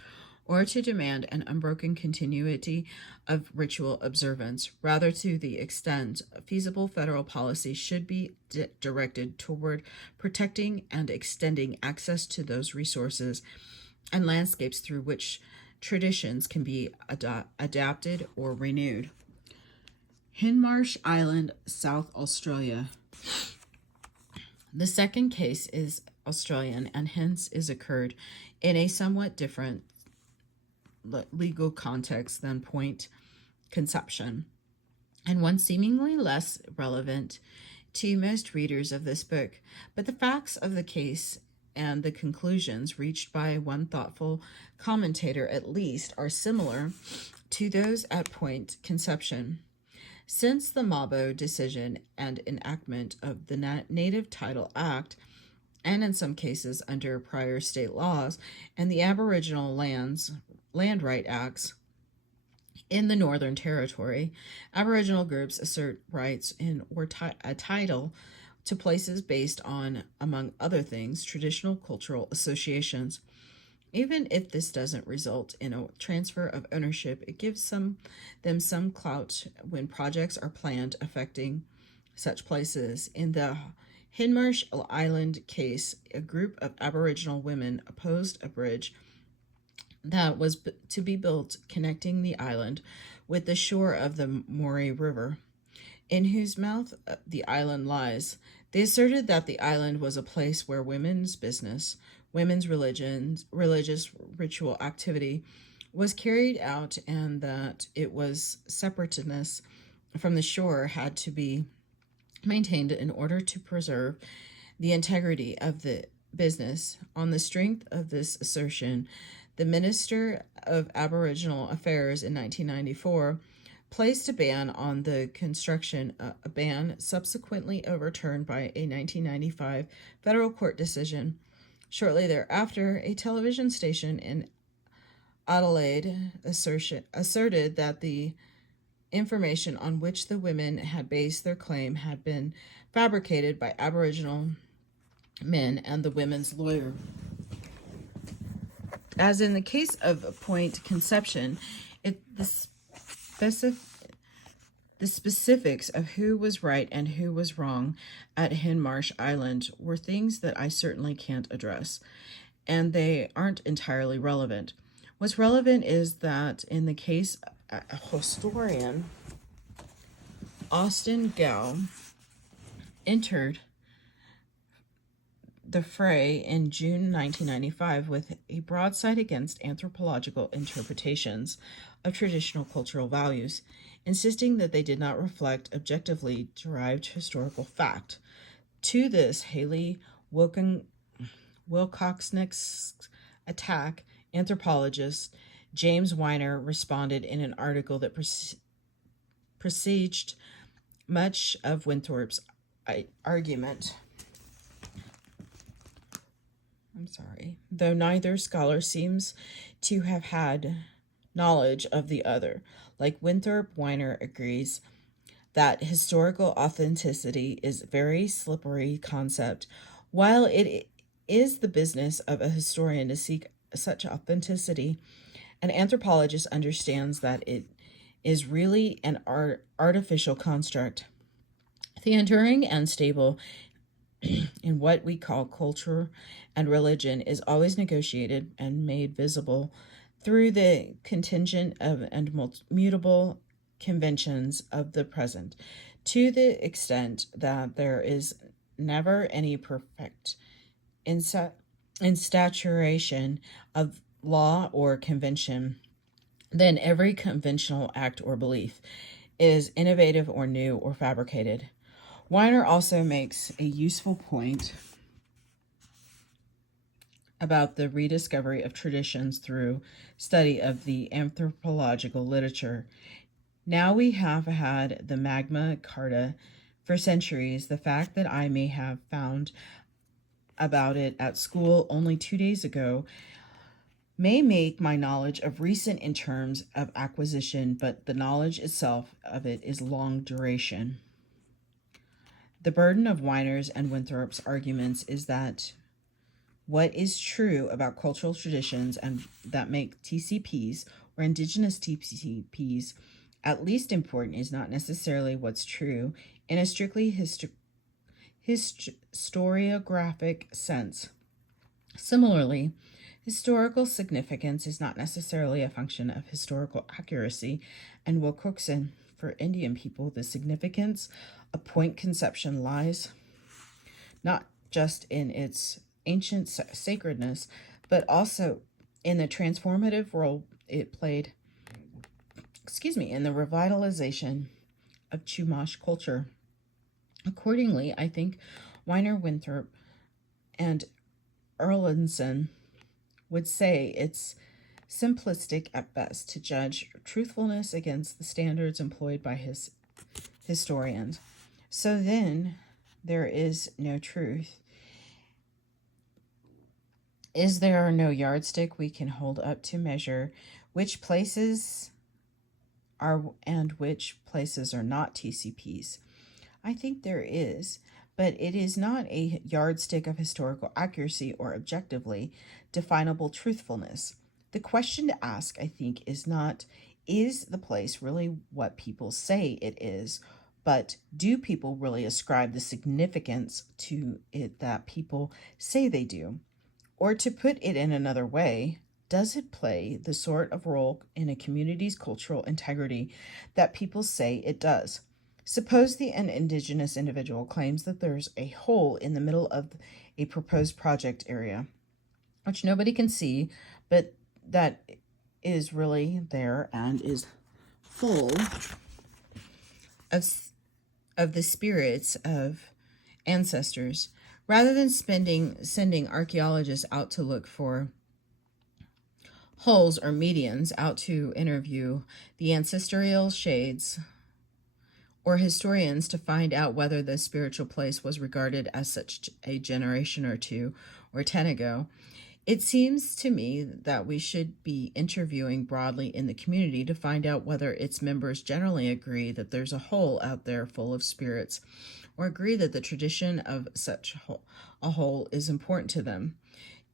or to demand an unbroken continuity of ritual observance. Rather, to the extent feasible, federal policy should be directed toward protecting and extending access to those resources and landscapes through which traditions can be adapted or renewed. Hindmarsh Island, South Australia. The second case is Australian and hence is occurred in a somewhat different legal context than point conception, and one seemingly less relevant to most readers of this book. But the facts of the case and the conclusions reached by one thoughtful commentator at least are similar to those at point conception. Since the Mabo decision and enactment of the Native Title Act, and in some cases under prior state laws, and the Aboriginal Land Right Acts in the Northern Territory, Aboriginal groups assert rights in or a title to places based on, among other things, traditional cultural associations. Even if this doesn't result in a transfer of ownership, it gives them some clout when projects are planned affecting such places. In the Hindmarsh Island case, a group of Aboriginal women opposed a bridge that was to be built connecting the island with the shore of the Moree River, in whose mouth the island lies. They asserted that the island was a place where women's business, women's religious ritual activity was carried out, and that it was separateness from the shore had to be maintained in order to preserve the integrity of the business. On the strength of this assertion, the Minister of Aboriginal Affairs in 1994 placed a ban on the construction, a ban subsequently overturned by a 1995 federal court decision. Shortly thereafter, a television station in Adelaide asserted that the information on which the women had based their claim had been fabricated by Aboriginal men and the women's lawyer. As in the case of point conception, the specifics of who was right and who was wrong at Hindmarsh Island were things that I certainly can't address, and they aren't entirely relevant. What's relevant is that in the case, a historian, Austin Gow, entered the fray in June 1995 with a broadside against anthropological interpretations of traditional cultural values, insisting that they did not reflect objectively derived historical fact. To this, Haley Wilcoxnick's attack, anthropologist James Weiner responded in an article that presaged much of Winthrop's argument. though neither scholar seems to have had knowledge of the other. Like Winthrop, Weiner agrees that historical authenticity is a very slippery concept. While it is the business of a historian to seek such authenticity, an anthropologist understands that it is really an artificial construct. The enduring and stable in what we call culture and religion is always negotiated and made visible through the contingent of and mutable conventions of the present, to the extent that there is never any perfect instauration of law or convention. Then every conventional act or belief is innovative or new or fabricated. Weiner also makes a useful point about the rediscovery of traditions through study of the anthropological literature. Now we have had the Magna Carta for centuries. The fact that I may have found about it at school only 2 days ago may make my knowledge of recent in terms of acquisition, but the knowledge itself of it is long duration. The burden of Weiner's and Winthrop's arguments is that what is true about cultural traditions and that make TCPs or indigenous TCPs at least important is not necessarily what's true in a strictly historiographic sense. Similarly, historical significance is not necessarily a function of historical accuracy, and Wilcoxon, for Indian people, the significance of point conception lies not just in its ancient sacredness, but also in the transformative role it played, in the revitalization of Chumash culture. Accordingly, I think Weiner, Winthrop, and Erlandson would say it's simplistic at best to judge truthfulness against the standards employed by his historians. So then, there is no truth. Is there no yardstick we can hold up to measure which places are and which places are not TCPs? I think there is, but it is not a yardstick of historical accuracy or objectively definable truthfulness. The question to ask, I think, is not, is the place really what people say it is, but do people really ascribe the significance to it that people say they do? Or to put it in another way, does it play the sort of role in a community's cultural integrity that people say it does? Suppose an indigenous individual claims that there's a hole in the middle of a proposed project area, which nobody can see, but that is really there and is full of the spirits of ancestors. Rather than sending archaeologists out to look for holes or medians out to interview the ancestral shades, or historians to find out whether the spiritual place was regarded as such a generation or 2 or 10 ago, it seems to me that we should be interviewing broadly in the community to find out whether its members generally agree that there's a hole out there full of spirits, or agree that the tradition of such a hole is important to them.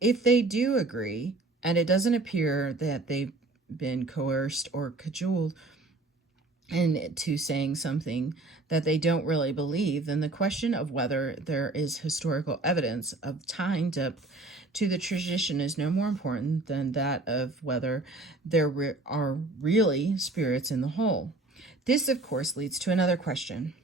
If they do agree, and it doesn't appear that they've been coerced or cajoled into saying something that they don't really believe, then the question of whether there is historical evidence of tying depth to the tradition is no more important than that of whether there are really spirits in the hole. This, of course, leads to another question.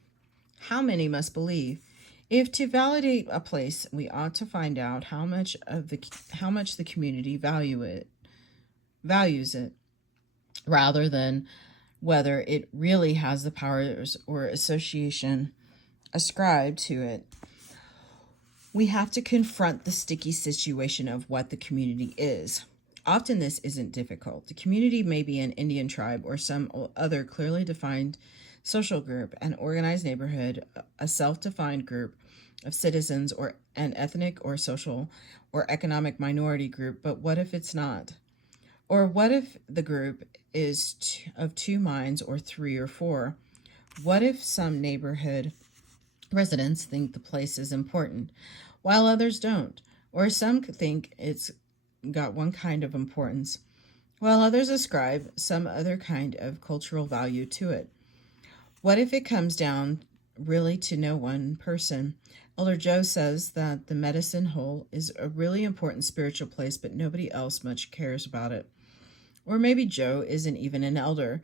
How many must believe? If to validate a place, we ought to find out how much the community values it, rather than whether it really has the powers or association ascribed to it. We have to confront the sticky situation of what the community is. Often this isn't difficult. The community may be an Indian tribe or some other clearly defined social group, an organized neighborhood, a self-defined group of citizens or an ethnic or social or economic minority group, but what if it's not? Or what if the group is of two minds or three or four? What if some neighborhood residents think the place is important, while others don't? Or some think it's got one kind of importance, while others ascribe some other kind of cultural value to it? What if it comes down really to no one person? Elder Joe says that the medicine hole is a really important spiritual place, but nobody else much cares about it. Or maybe Joe isn't even an elder.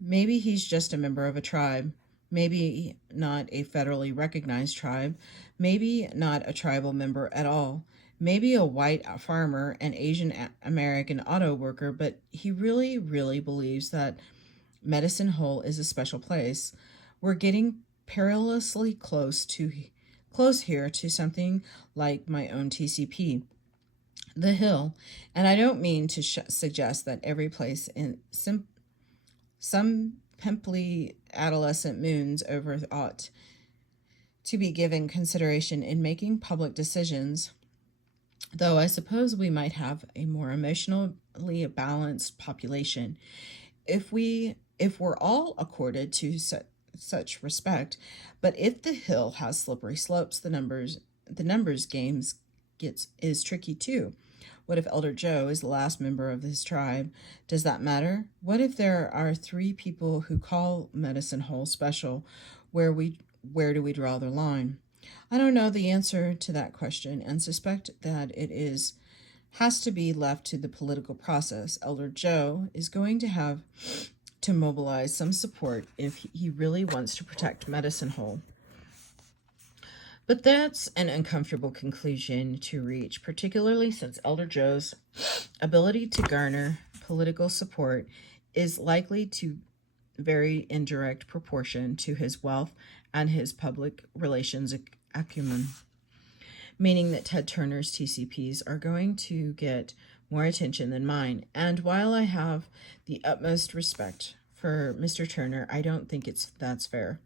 Maybe he's just a member of a tribe. Maybe not a federally recognized tribe. Maybe not a tribal member at all. Maybe a white farmer and Asian American auto worker, but he really, really believes that Medicine Hole is a special place. We're getting perilously close here to something like my own TCP, the Hill, and I don't mean to suggest that every place in some pimply adolescent moons over ought to be given consideration in making public decisions, though I suppose we might have a more emotionally balanced population if we're all accorded to such respect. But if the Hill has slippery slopes, the numbers games is tricky too. What if Elder Joe is the last member of his tribe? Does that matter? What if there are three people who call Medicine Hole special? Where do we draw the line? I don't know the answer to that question and suspect that it has to be left to the political process. Elder Joe is going to have to mobilize some support if he really wants to protect Medicine Hole. But that's an uncomfortable conclusion to reach, particularly since Elder Joe's ability to garner political support is likely to very indirect proportion to his wealth and his public relations acumen, meaning that Ted Turner's TCPs are going to get more attention than mine. And while I have the utmost respect for Mr. Turner, I don't think that's fair.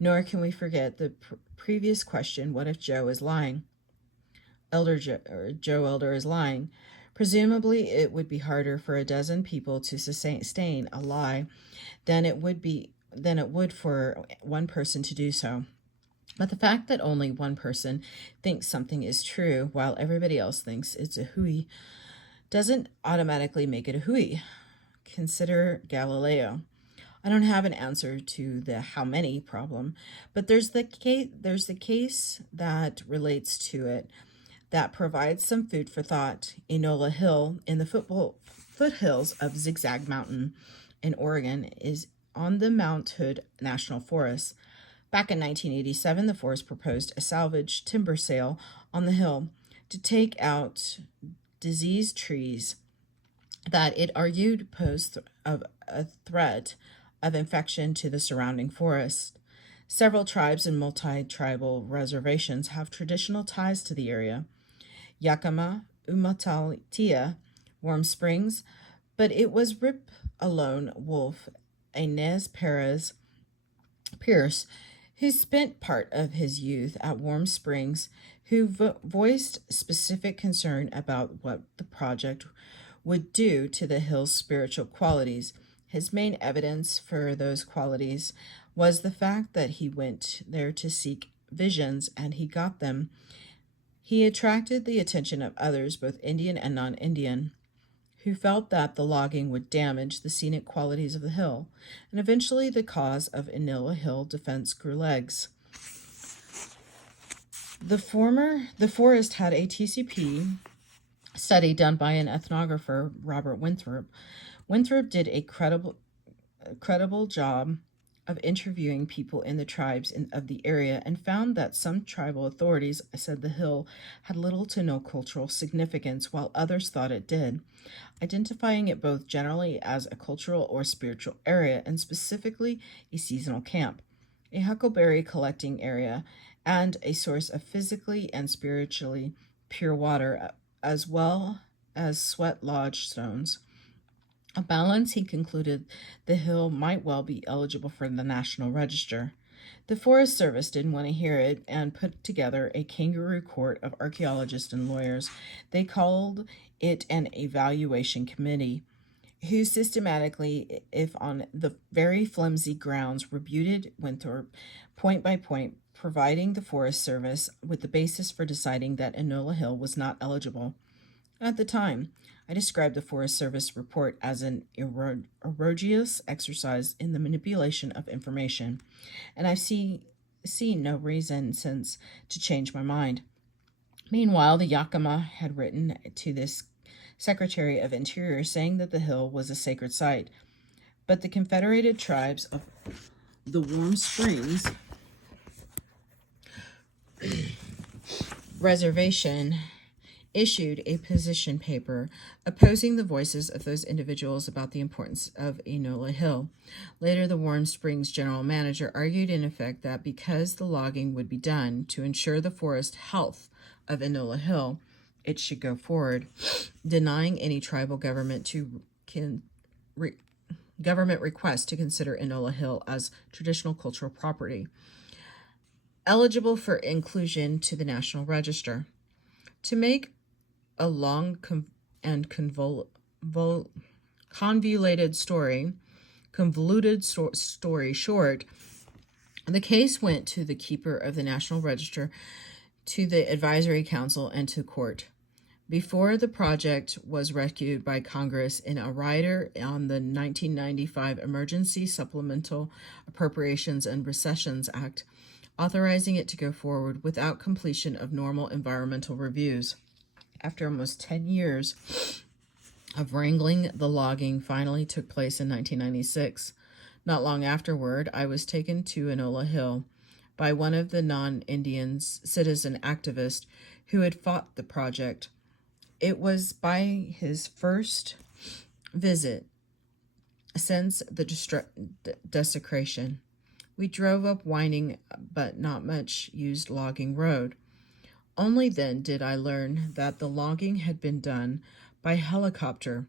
Nor can we forget the previous question, what if Joe is lying? Joe Elder is lying. Presumably, it would be harder for a dozen people to sustain a lie than it would for one person to do so. But the fact that only one person thinks something is true while everybody else thinks it's a hooey doesn't automatically make it a hooey. Consider Galileo. I don't have an answer to the how many problem, but there's the case that relates to it that provides some food for thought. Enola Hill in the foothills of Zigzag Mountain in Oregon is on the Mount Hood National Forest. Back in 1987, the forest proposed a salvage timber sale on the hill to take out diseased trees that it argued posed a threat of infection to the surrounding forest. Several tribes and multi-tribal reservations have traditional ties to the area. Yakima, Umatilla, Warm Springs, but it was Rip Alone Wolf, a Nez Perce, who spent part of his youth at Warm Springs, who voiced specific concern about what the project would do to the hill's spiritual qualities. His main evidence for those qualities was the fact that he went there to seek visions, and he got them. He attracted the attention of others, both Indian and non-Indian, who felt that the logging would damage the scenic qualities of the hill, and eventually the cause of Enola Hill defense grew legs. The forest had a TCP study done by an ethnographer, Robert Winthrop. Winthrop did a credible job of interviewing people in the tribes of the area and found that some tribal authorities said the hill had little to no cultural significance, while others thought it did, identifying it both generally as a cultural or spiritual area and specifically a seasonal camp, a huckleberry collecting area, and a source of physically and spiritually pure water, as well as sweat lodge stones. A balance, he concluded, the hill might well be eligible for the National Register. The Forest Service didn't want to hear it and put together a kangaroo court of archaeologists and lawyers. They called it an evaluation committee, who systematically, if on the very flimsy grounds, rebuted Winthrop point by point, providing the Forest Service with the basis for deciding that Enola Hill was not eligible. At the time, I described the Forest Service report as an egregious exercise in the manipulation of information, and I've seen no reason since to change my mind. Meanwhile, the Yakima had written to this Secretary of Interior saying that the hill was a sacred site, but the Confederated Tribes of the Warm Springs Reservation issued a position paper opposing the voices of those individuals about the importance of Enola Hill. Later, the Warm Springs general manager argued in effect that because the logging would be done to ensure the forest health of Enola Hill, it should go forward, denying any tribal government government request to consider Enola Hill as traditional cultural property, eligible for inclusion to the National Register. To make a long convoluted story short, the case went to the keeper of the National Register, to the Advisory Council, and to court. Before the project was rescued by Congress in a rider on the 1995 Emergency Supplemental Appropriations and Recessions Act, authorizing it to go forward without completion of normal environmental reviews. After almost 10 years of wrangling, the logging finally took place in 1996. Not long afterward, I was taken to Enola Hill by one of the non-Indian citizen activists who had fought the project. It was by his first visit since the desecration. We drove up winding but not much used logging road. Only then did I learn that the logging had been done by helicopter.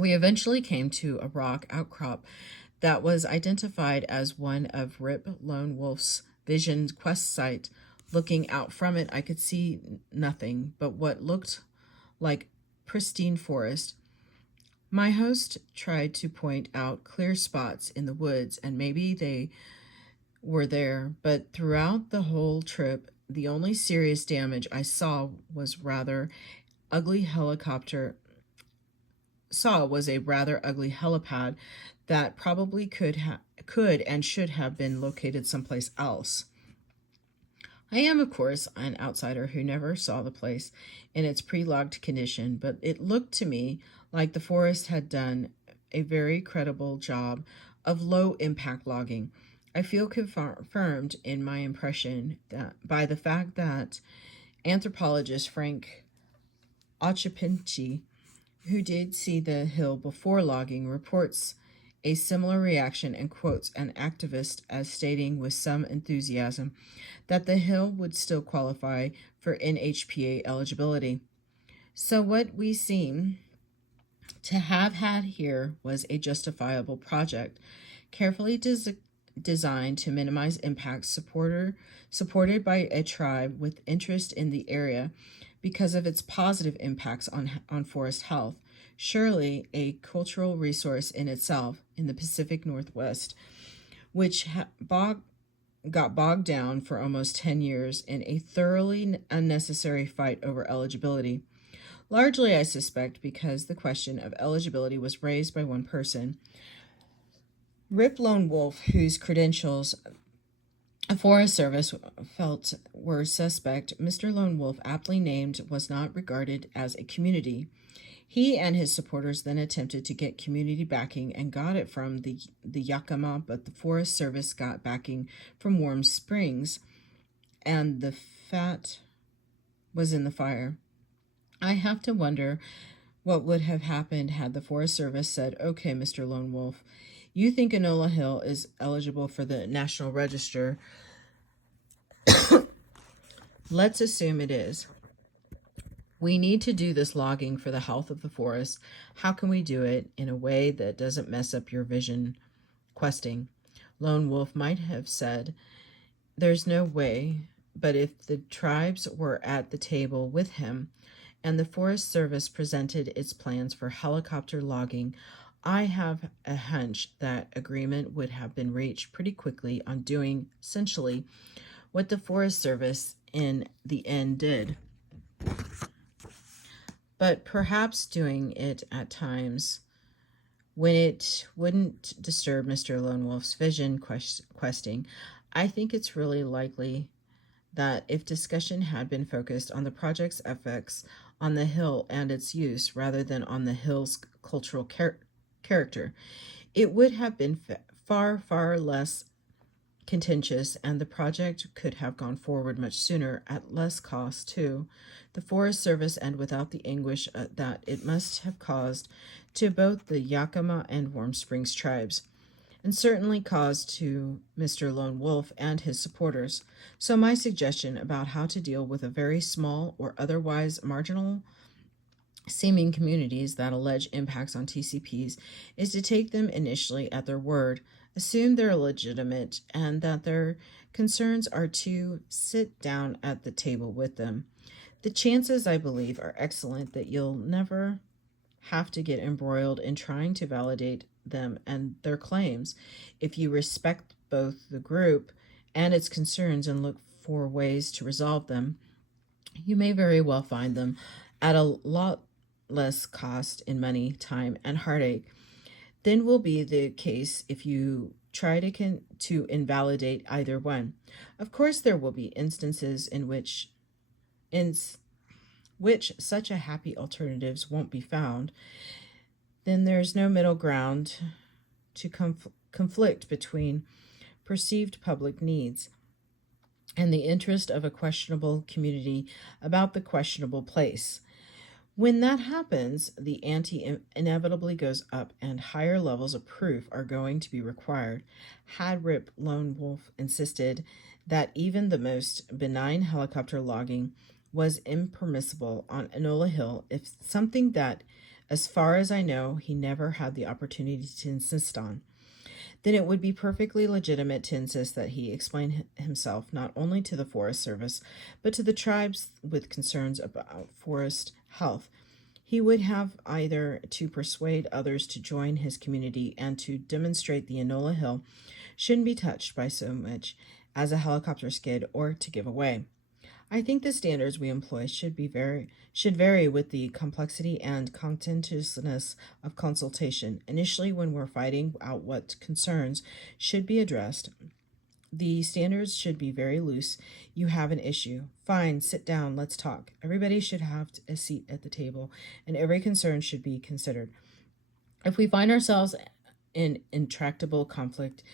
We eventually came to a rock outcrop that was identified as one of Rip Lone Wolf's vision quest site. Looking out from it, I could see nothing but what looked like pristine forest. My host tried to point out clear spots in the woods, and maybe they were there, but throughout the whole trip, the only serious damage I saw was a rather ugly helipad that probably could and should have been located someplace else. I am, of course, an outsider who never saw the place in its pre-logged condition, but it looked to me like the forest had done a very credible job of low-impact logging. I feel confirmed in my impression that by the fact that anthropologist Frank Chpt, who did see the hill before logging, reports a similar reaction and quotes an activist as stating with some enthusiasm that the hill would still qualify for NHPA eligibility. So what we seem to have had here was a justifiable project, carefully designed to minimize impacts, supported by a tribe with interest in the area because of its positive impacts on forest health. Surely a cultural resource in itself in the Pacific Northwest, which got bogged down for almost 10 years in a thoroughly unnecessary fight over eligibility. Largely, I suspect, because the question of eligibility was raised by one person, Rip Lone Wolf, whose credentials the Forest Service felt were suspect. Mr. Lone Wolf, aptly named, was not regarded as a community. He and his supporters then attempted to get community backing and got it from the Yakima, but the Forest Service got backing from Warm Springs, and the fat was in the fire. I have to wonder what would have happened had the Forest Service said, "Okay, Mr. Lone Wolf, you think Enola Hill is eligible for the National Register. Let's assume it is. We need to do this logging for the health of the forest. How can we do it in a way that doesn't mess up your vision questing? Lone Wolf might have said, "There's no way," but if the tribes were at the table with him and the Forest Service presented its plans for helicopter logging, I have a hunch that agreement would have been reached pretty quickly on doing essentially what the Forest Service in the end did, but perhaps doing it at times when it wouldn't disturb Mr. Lone Wolf's vision questing. I think it's really likely that if discussion had been focused on the project's effects on the hill and its use rather than on the hill's cultural character, it would have been far, far less contentious, and the project could have gone forward much sooner at less cost to the Forest Service and without the anguish that it must have caused to both the Yakima and Warm Springs tribes, and certainly caused to Mr. Lone Wolf and his supporters. So my suggestion about how to deal with a very small or otherwise marginal seeming communities that allege impacts on TCPs is to take them initially at their word, assume they're legitimate, and that their concerns are to sit down at the table with them. The chances, I believe, are excellent that you'll never have to get embroiled in trying to validate them and their claims if you respect both the group and its concerns and look for ways to resolve them. You may very well find them at a lot less cost in money, time, and heartache than will be the case if you try to invalidate either one. Of course, there will be instances in which such a happy alternatives won't be found. Then there's no middle ground to conflict between perceived public needs and the interest of a questionable community about the questionable place. When that happens, the ante inevitably goes up and higher levels of proof are going to be required. Had Rip Lone Wolf insisted that even the most benign helicopter logging was impermissible on Enola Hill, if something that, as far as I know, he never had the opportunity to insist on, then it would be perfectly legitimate to insist that he explain himself not only to the Forest Service, but to the tribes with concerns about forest health. He would have either to persuade others to join his community and to demonstrate the Enola Hill shouldn't be touched by so much as a helicopter skid, or to give away. I think the standards we employ should vary with the complexity and contentiousness of consultation. Initially, when we're fighting out what concerns should be addressed, the standards should be very loose. You have an issue. Fine, sit down, let's talk. Everybody should have a seat at the table, and every concern should be considered. If we find ourselves in intractable conflict,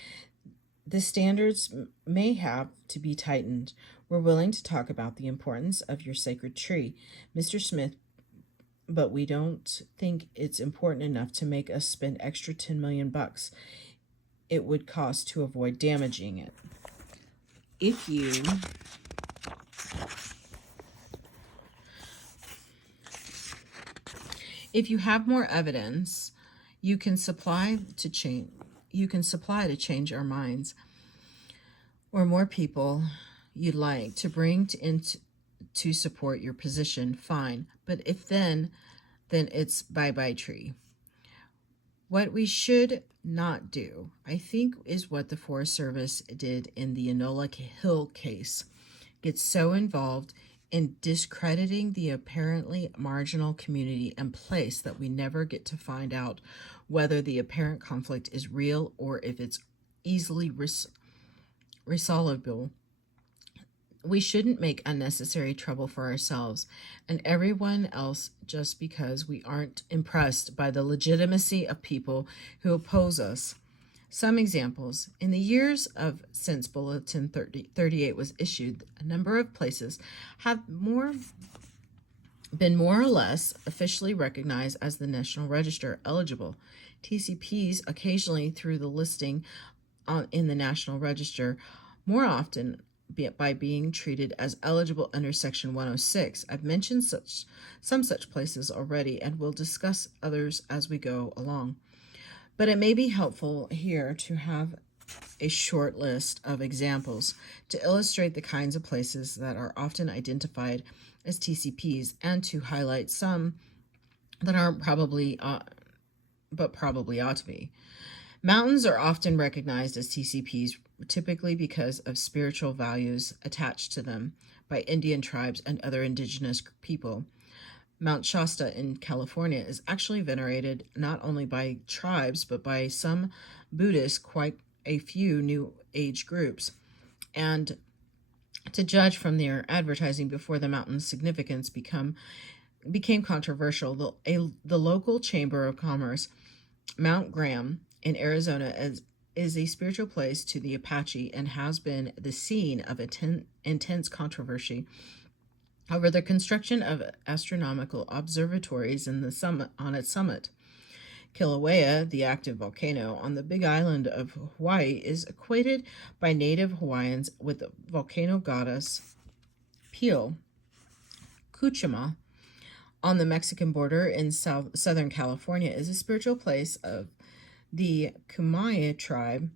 the standards may have to be tightened. We're willing to talk about the importance of your sacred tree, Mr. Smith, but we don't think it's important enough to make us spend extra $10 million it would cost to avoid damaging it. If you have more evidence, you can supply to change our minds, or more people you'd like to bring to support your position, fine. But if then it's bye-bye tree. What we should not do, I think, is what the Forest Service did in the Enola Hill case. Get so involved in discrediting the apparently marginal community and place that we never get to find out whether the apparent conflict is real or if it's easily resolvable. We shouldn't make unnecessary trouble for ourselves and everyone else just because we aren't impressed by the legitimacy of people who oppose us. Some examples. In the years since Bulletin 38 was issued, a number of places have been more or less officially recognized as the National Register eligible. TCPs occasionally through the listing in the National Register, more often by being treated as eligible under Section 106. I've mentioned some such places already, and we'll discuss others as we go along. But it may be helpful here to have a short list of examples to illustrate the kinds of places that are often identified as TCPs and to highlight some that aren't probably, but probably ought to be. Mountains are often recognized as TCPs, typically because of spiritual values attached to them by Indian tribes and other indigenous people. Mount Shasta in California is actually venerated not only by tribes but by some Buddhists, quite a few New Age groups. And to judge from their advertising before the mountain's significance became controversial, the local Chamber of Commerce, Mount Graham in Arizona, is a spiritual place to the Apache and has been the scene of intense controversy over the construction of astronomical observatories on its summit. Kilauea, the active volcano on the Big Island of Hawaii, is equated by native Hawaiians with the volcano goddess Pio. Cuchama, on the Mexican border in Southern California, is a spiritual place of the Kumaya tribe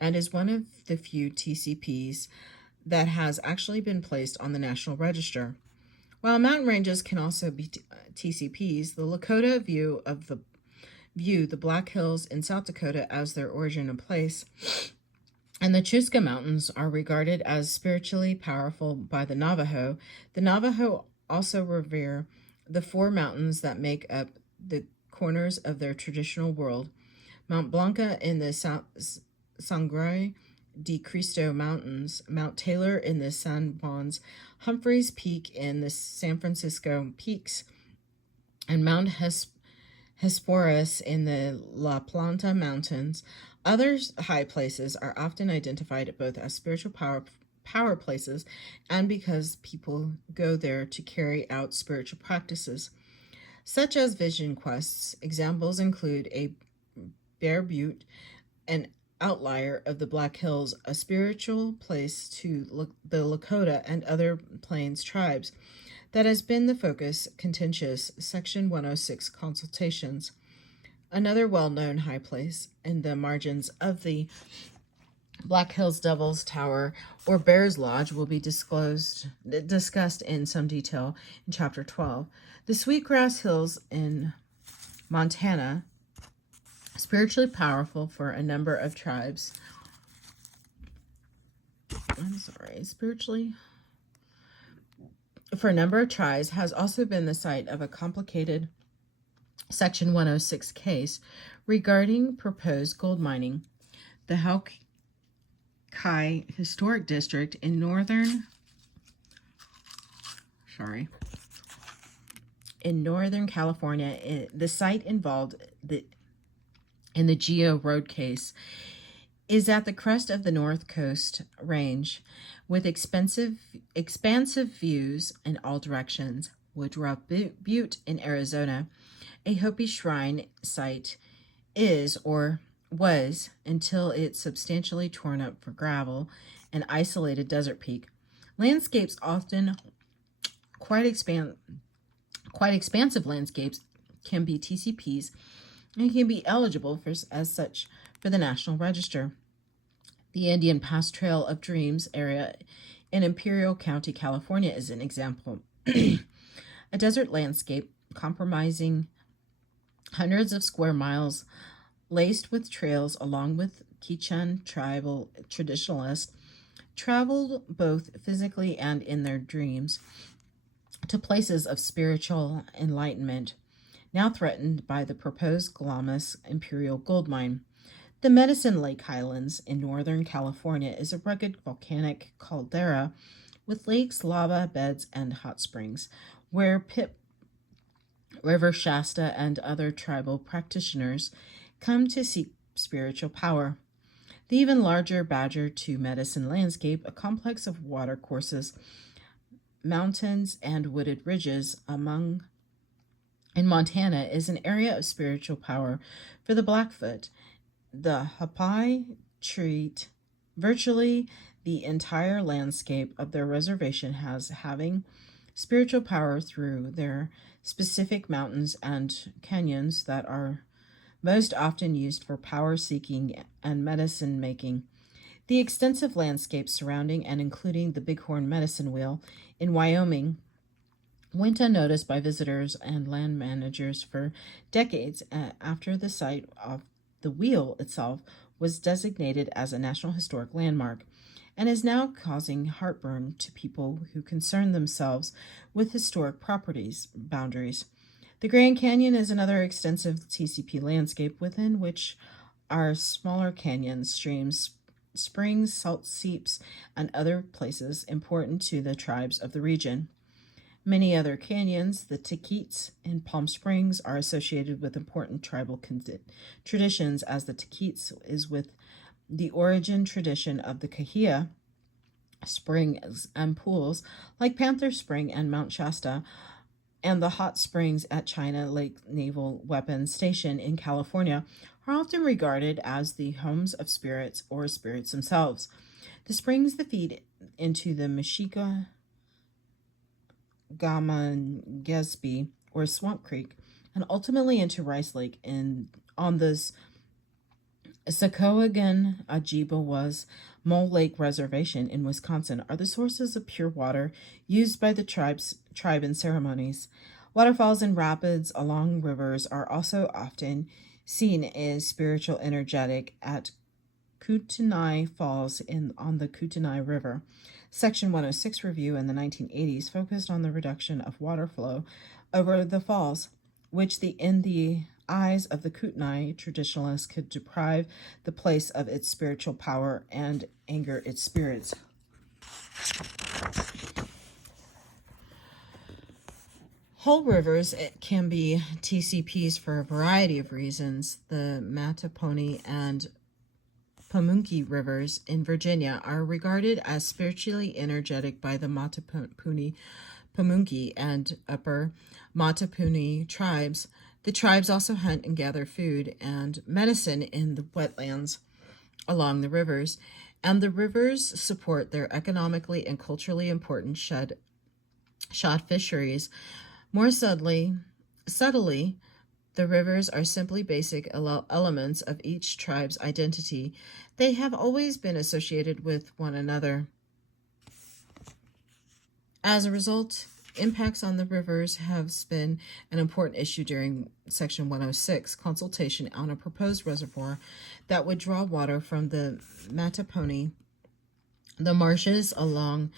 and is one of the few TCPs that has actually been placed on the National Register. While mountain ranges can also be TCPs, the Lakota view the Black Hills in South Dakota as their origin and place, and the Chusca Mountains are regarded as spiritually powerful by the Navajo. The Navajo also revere the four mountains that make up the corners of their traditional world: Mount Blanca in the Sangre de Cristo Mountains, Mount Taylor in the San Juans, Humphreys Peak in the San Francisco Peaks, and Mount Hesperus in the La Plata Mountains. Other high places are often identified both as spiritual power places and because people go there to carry out spiritual practices, such as vision quests. Examples include a Bear Butte, an outlier of the Black Hills, a spiritual place to the Lakota and other Plains tribes that has been the focus contentious Section 106 consultations. Another well-known high place in the margins of the Black Hills Devil's Tower or Bear's Lodge will be discussed in some detail in Chapter 12. The Sweetgrass Hills in Montana, spiritually powerful for a number of tribes. For a number of tribes, has also been the site of a complicated Section 106 case regarding proposed gold mining. The Hawkeye Historic District in Northern California, the site involved in the Geo Road case, is at the crest of the North Coast Range, with expansive views in all directions. Woodruff Butte in Arizona, a Hopi shrine site, is or was, until it's substantially torn up for gravel, an isolated desert peak. Landscapes, often quite expansive landscapes, can be TCPs and can be eligible as such for the National Register. The Indian Pass Trail of Dreams area in Imperial County, California, is an example. A desert landscape comprising hundreds of square miles, laced with trails, along with Quechan tribal traditionalists traveled both physically and in their dreams to places of spiritual enlightenment, now threatened by the proposed Glamis Imperial Gold Mine. The Medicine Lake Highlands in Northern California is a rugged volcanic caldera with lakes, lava beds, and hot springs, where River Shasta and other tribal practitioners come to seek spiritual power. The even larger Badger to Medicine landscape, a complex of watercourses, mountains, and wooded ridges in Montana, is an area of spiritual power for the Blackfoot. The Hopi treat virtually the entire landscape of their reservation as having spiritual power through their specific mountains and canyons that are most often used for power seeking and medicine making. The extensive landscapes surrounding and including the Bighorn Medicine Wheel in Wyoming went unnoticed by visitors and land managers for decades after the site of the wheel itself was designated as a National Historic Landmark, and is now causing heartburn to people who concern themselves with historic properties boundaries. The Grand Canyon is another extensive TCP landscape within which are smaller canyons, streams, springs, salt seeps, and other places important to the tribes of the region. Many other canyons, the Tikits in Palm Springs, are associated with important tribal traditions, as the Tikits is with the origin tradition of the Kahia springs and pools, like Panther Spring and Mount Shasta, and the hot springs at China Lake Naval Weapons Station in California are often regarded as the homes of spirits or spirits themselves. The springs that feed into the Mashika Gamangesby or Swamp Creek, and ultimately into Rice Lake on the Sacoagan Ojibwas Mole Lake Reservation in Wisconsin, are the sources of pure water used by the tribe in ceremonies. Waterfalls and rapids along rivers are also often seen as spiritual energetic at Kootenai Falls on the Kootenai River. Section 106 review in the 1980s focused on the reduction of water flow over the falls, which in the eyes of the Kootenai traditionalists could deprive the place of its spiritual power and anger its spirits. Whole rivers can be TCPs for a variety of reasons. The Mattapony and Pamunkey rivers in Virginia are regarded as spiritually energetic by the Mattapony, Pamunkey, and Upper Mattapony tribes. The tribes also hunt and gather food and medicine in the wetlands along the rivers, and the rivers support their economically and culturally important shad fisheries. More subtly, the rivers are simply basic elements of each tribe's identity. They have always been associated with one another. As a result, impacts on the rivers have been an important issue during Section 106 consultation on a proposed reservoir that would draw water from the Mattapony. The marshes along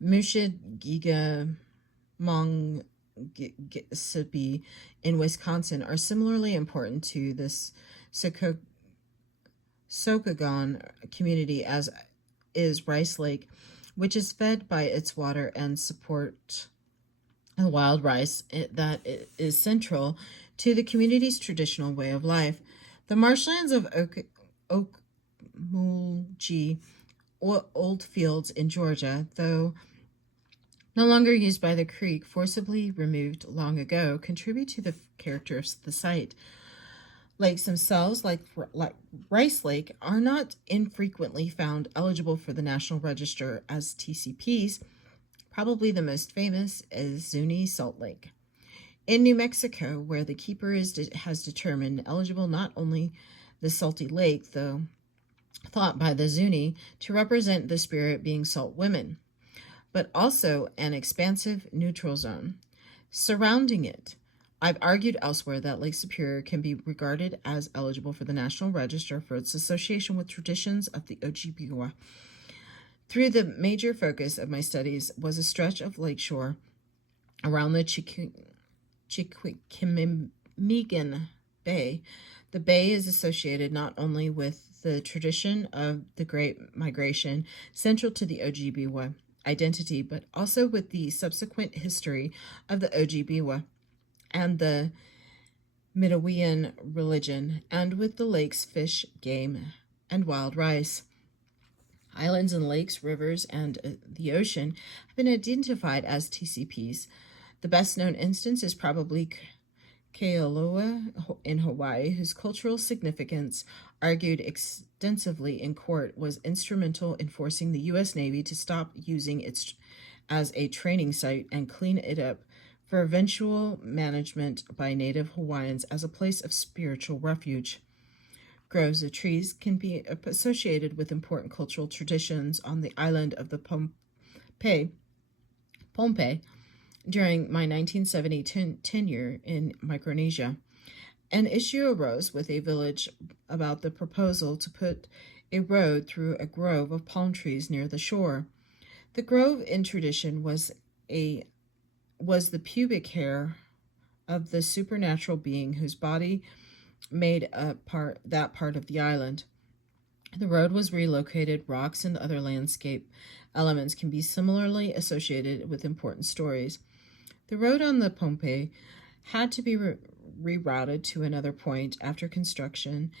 Muskegon in Wisconsin are similarly important to this Sokogon community, as is Rice Lake, which is fed by its water and support the wild rice that is central to the community's traditional way of life. The marshlands of Okmulgee, old fields in Georgia, though no longer used by the creek, forcibly removed long ago, contribute to the character of the site. Lakes themselves, like Rice Lake, are not infrequently found eligible for the National Register as TCPs. Probably the most famous is Zuni Salt Lake in New Mexico, where the keeper has determined eligible not only the salty lake, though thought by the Zuni to represent the spirit being salt women, but also an expansive neutral zone surrounding it. I've argued elsewhere that Lake Superior can be regarded as eligible for the National Register for its association with traditions of the Ojibwe. Through the major focus of my studies was a stretch of lakeshore around the Chiquimmegan Bay. The bay is associated not only with the tradition of the Great Migration, central to the Ojibwe identity, but also with the subsequent history of the Ojibwe and the Midewiyan religion, and with the lake's fish, game, and wild rice. Islands and lakes, rivers, and the ocean have been identified as TCPs. The best known instance is probably Kealoha in Hawaii, whose cultural significance, argued extensively in court, was instrumental in forcing the U.S. Navy to stop using it as a training site and clean it up for eventual management by Native Hawaiians as a place of spiritual refuge. groves of trees can be associated with important cultural traditions on the island of the Pohnpei during my 1970 tenure in Micronesia. An issue arose with a village about the proposal to put a road through a grove of palm trees near the shore. The grove in tradition was the pubic hair of the supernatural being whose body made that part of the island. The road was relocated. Rocks and other landscape elements can be similarly associated with important stories. The road on the Pohnpei had to be rerouted to another point after construction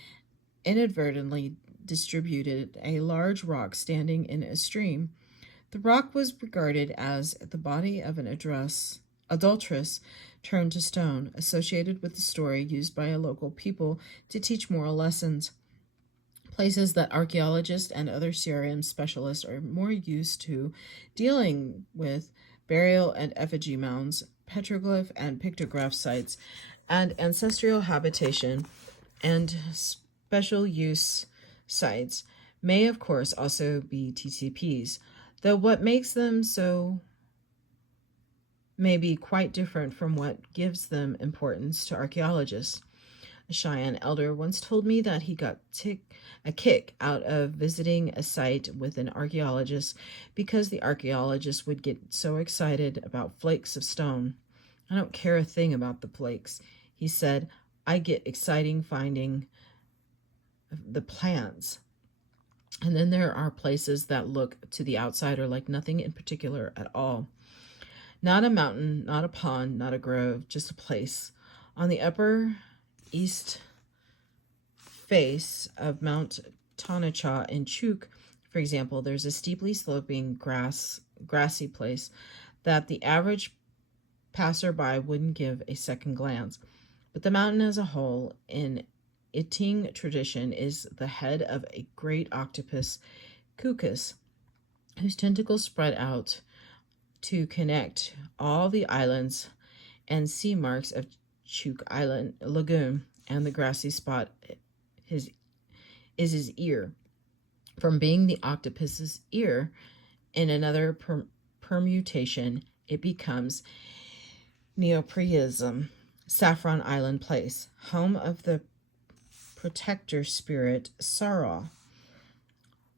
inadvertently distributed a large rock standing in a stream. The rock was regarded as the body of an adulteress turned to stone, associated with the story used by a local people to teach moral lessons. Places that archaeologists and other CRM specialists are more used to dealing with burial and effigy mounds, petroglyph and pictograph sites, and ancestral habitation and special use sites may, of course, also be TCPs, though what makes them so may be quite different from what gives them importance to archaeologists. A Cheyenne elder once told me that he got a kick out of visiting a site with an archaeologist because the archaeologist would get so excited about flakes of stone. I don't care a thing about the flakes, he said. I get exciting finding the plants. And then there are places that look to the outsider like nothing in particular at all. Not a mountain, not a pond, not a grove, just a place. On the upper east face of Mount Tanacha in Chuk, for example, there's a steeply sloping grassy place that the average passerby wouldn't give a second glance. But the mountain as a whole, in Iting tradition, is the head of a great octopus, Kukus, whose tentacles spread out to connect all the islands and sea marks of Chuk Island Lagoon, and the grassy spot is his ear. From being the octopus's ear, in another permutation, it becomes Neopriism, Saffron Island Place, home of the protector spirit Sarah.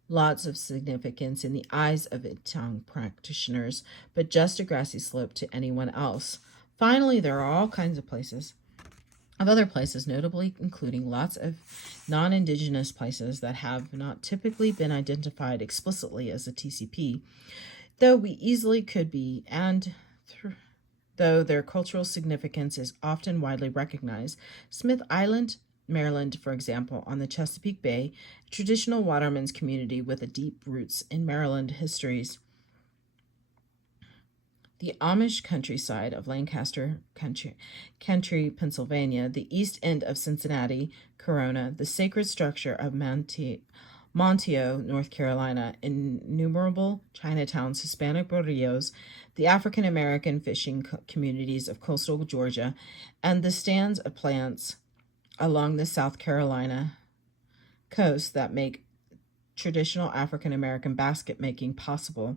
Lots of significance in the eyes of Itang practitioners, but just a grassy slope to anyone else. Finally, there are all kinds of other places, notably including lots of non-indigenous places that have not typically been identified explicitly as a TCP, though we easily could be, and though their cultural significance is often widely recognized. Smith Island, Maryland, for example, on the Chesapeake Bay, a traditional watermen's community with a deep roots in Maryland histories. The Amish countryside of Lancaster County, Pennsylvania, the east end of Cincinnati, Corona, the sacred structure of Monteo, North Carolina, innumerable Chinatowns, Hispanic barrios, the African-American fishing communities of coastal Georgia, and the stands of plants along the South Carolina coast that make traditional African-American basket making possible.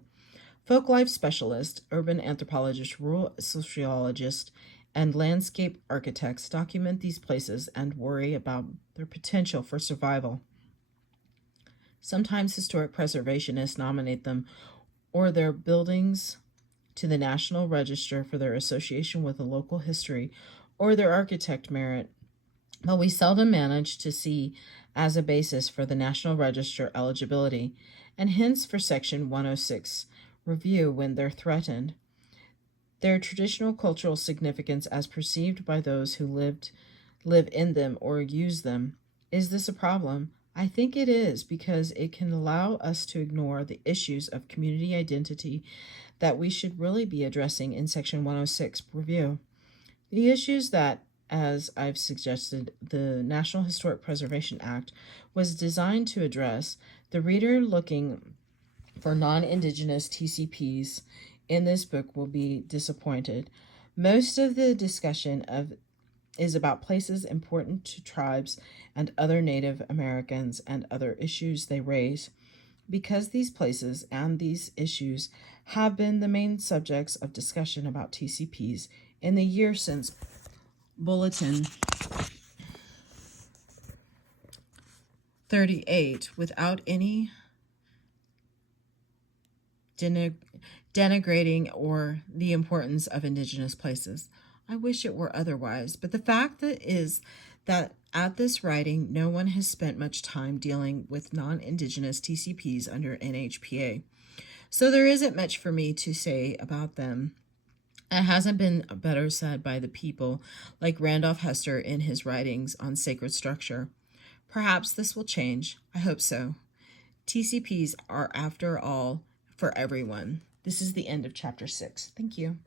Folklife specialists, urban anthropologists, rural sociologists, and landscape architects document these places and worry about their potential for survival. Sometimes historic preservationists nominate them or their buildings to the National Register for their association with a local history or their architect merit, but we seldom manage to see as a basis for the National Register eligibility, and hence for Section 106 review when they're threatened. Their traditional cultural significance as perceived by those who live in them or use them. Is this a problem? I think it is, because it can allow us to ignore the issues of community identity that we should really be addressing in Section 106 review. The issues that, as I've suggested, the National Historic Preservation Act was designed to address, the reader looking for non-Indigenous TCPs in this book will be disappointed. Most of the discussion of is about places important to tribes and other Native Americans and other issues they raise. Because these places and these issues have been the main subjects of discussion about TCPs in the year since Bulletin 38, without any denigrating or the importance of Indigenous places. I wish it were otherwise, but the fact that is that at this writing, no one has spent much time dealing with non-Indigenous TCPs under NHPA. So there isn't much for me to say about them. It hasn't been better said by the people like Randolph Hester in his writings on sacred structure. Perhaps this will change. I hope so. TCPs are, after all, for everyone. This is the end of chapter 6. Thank you.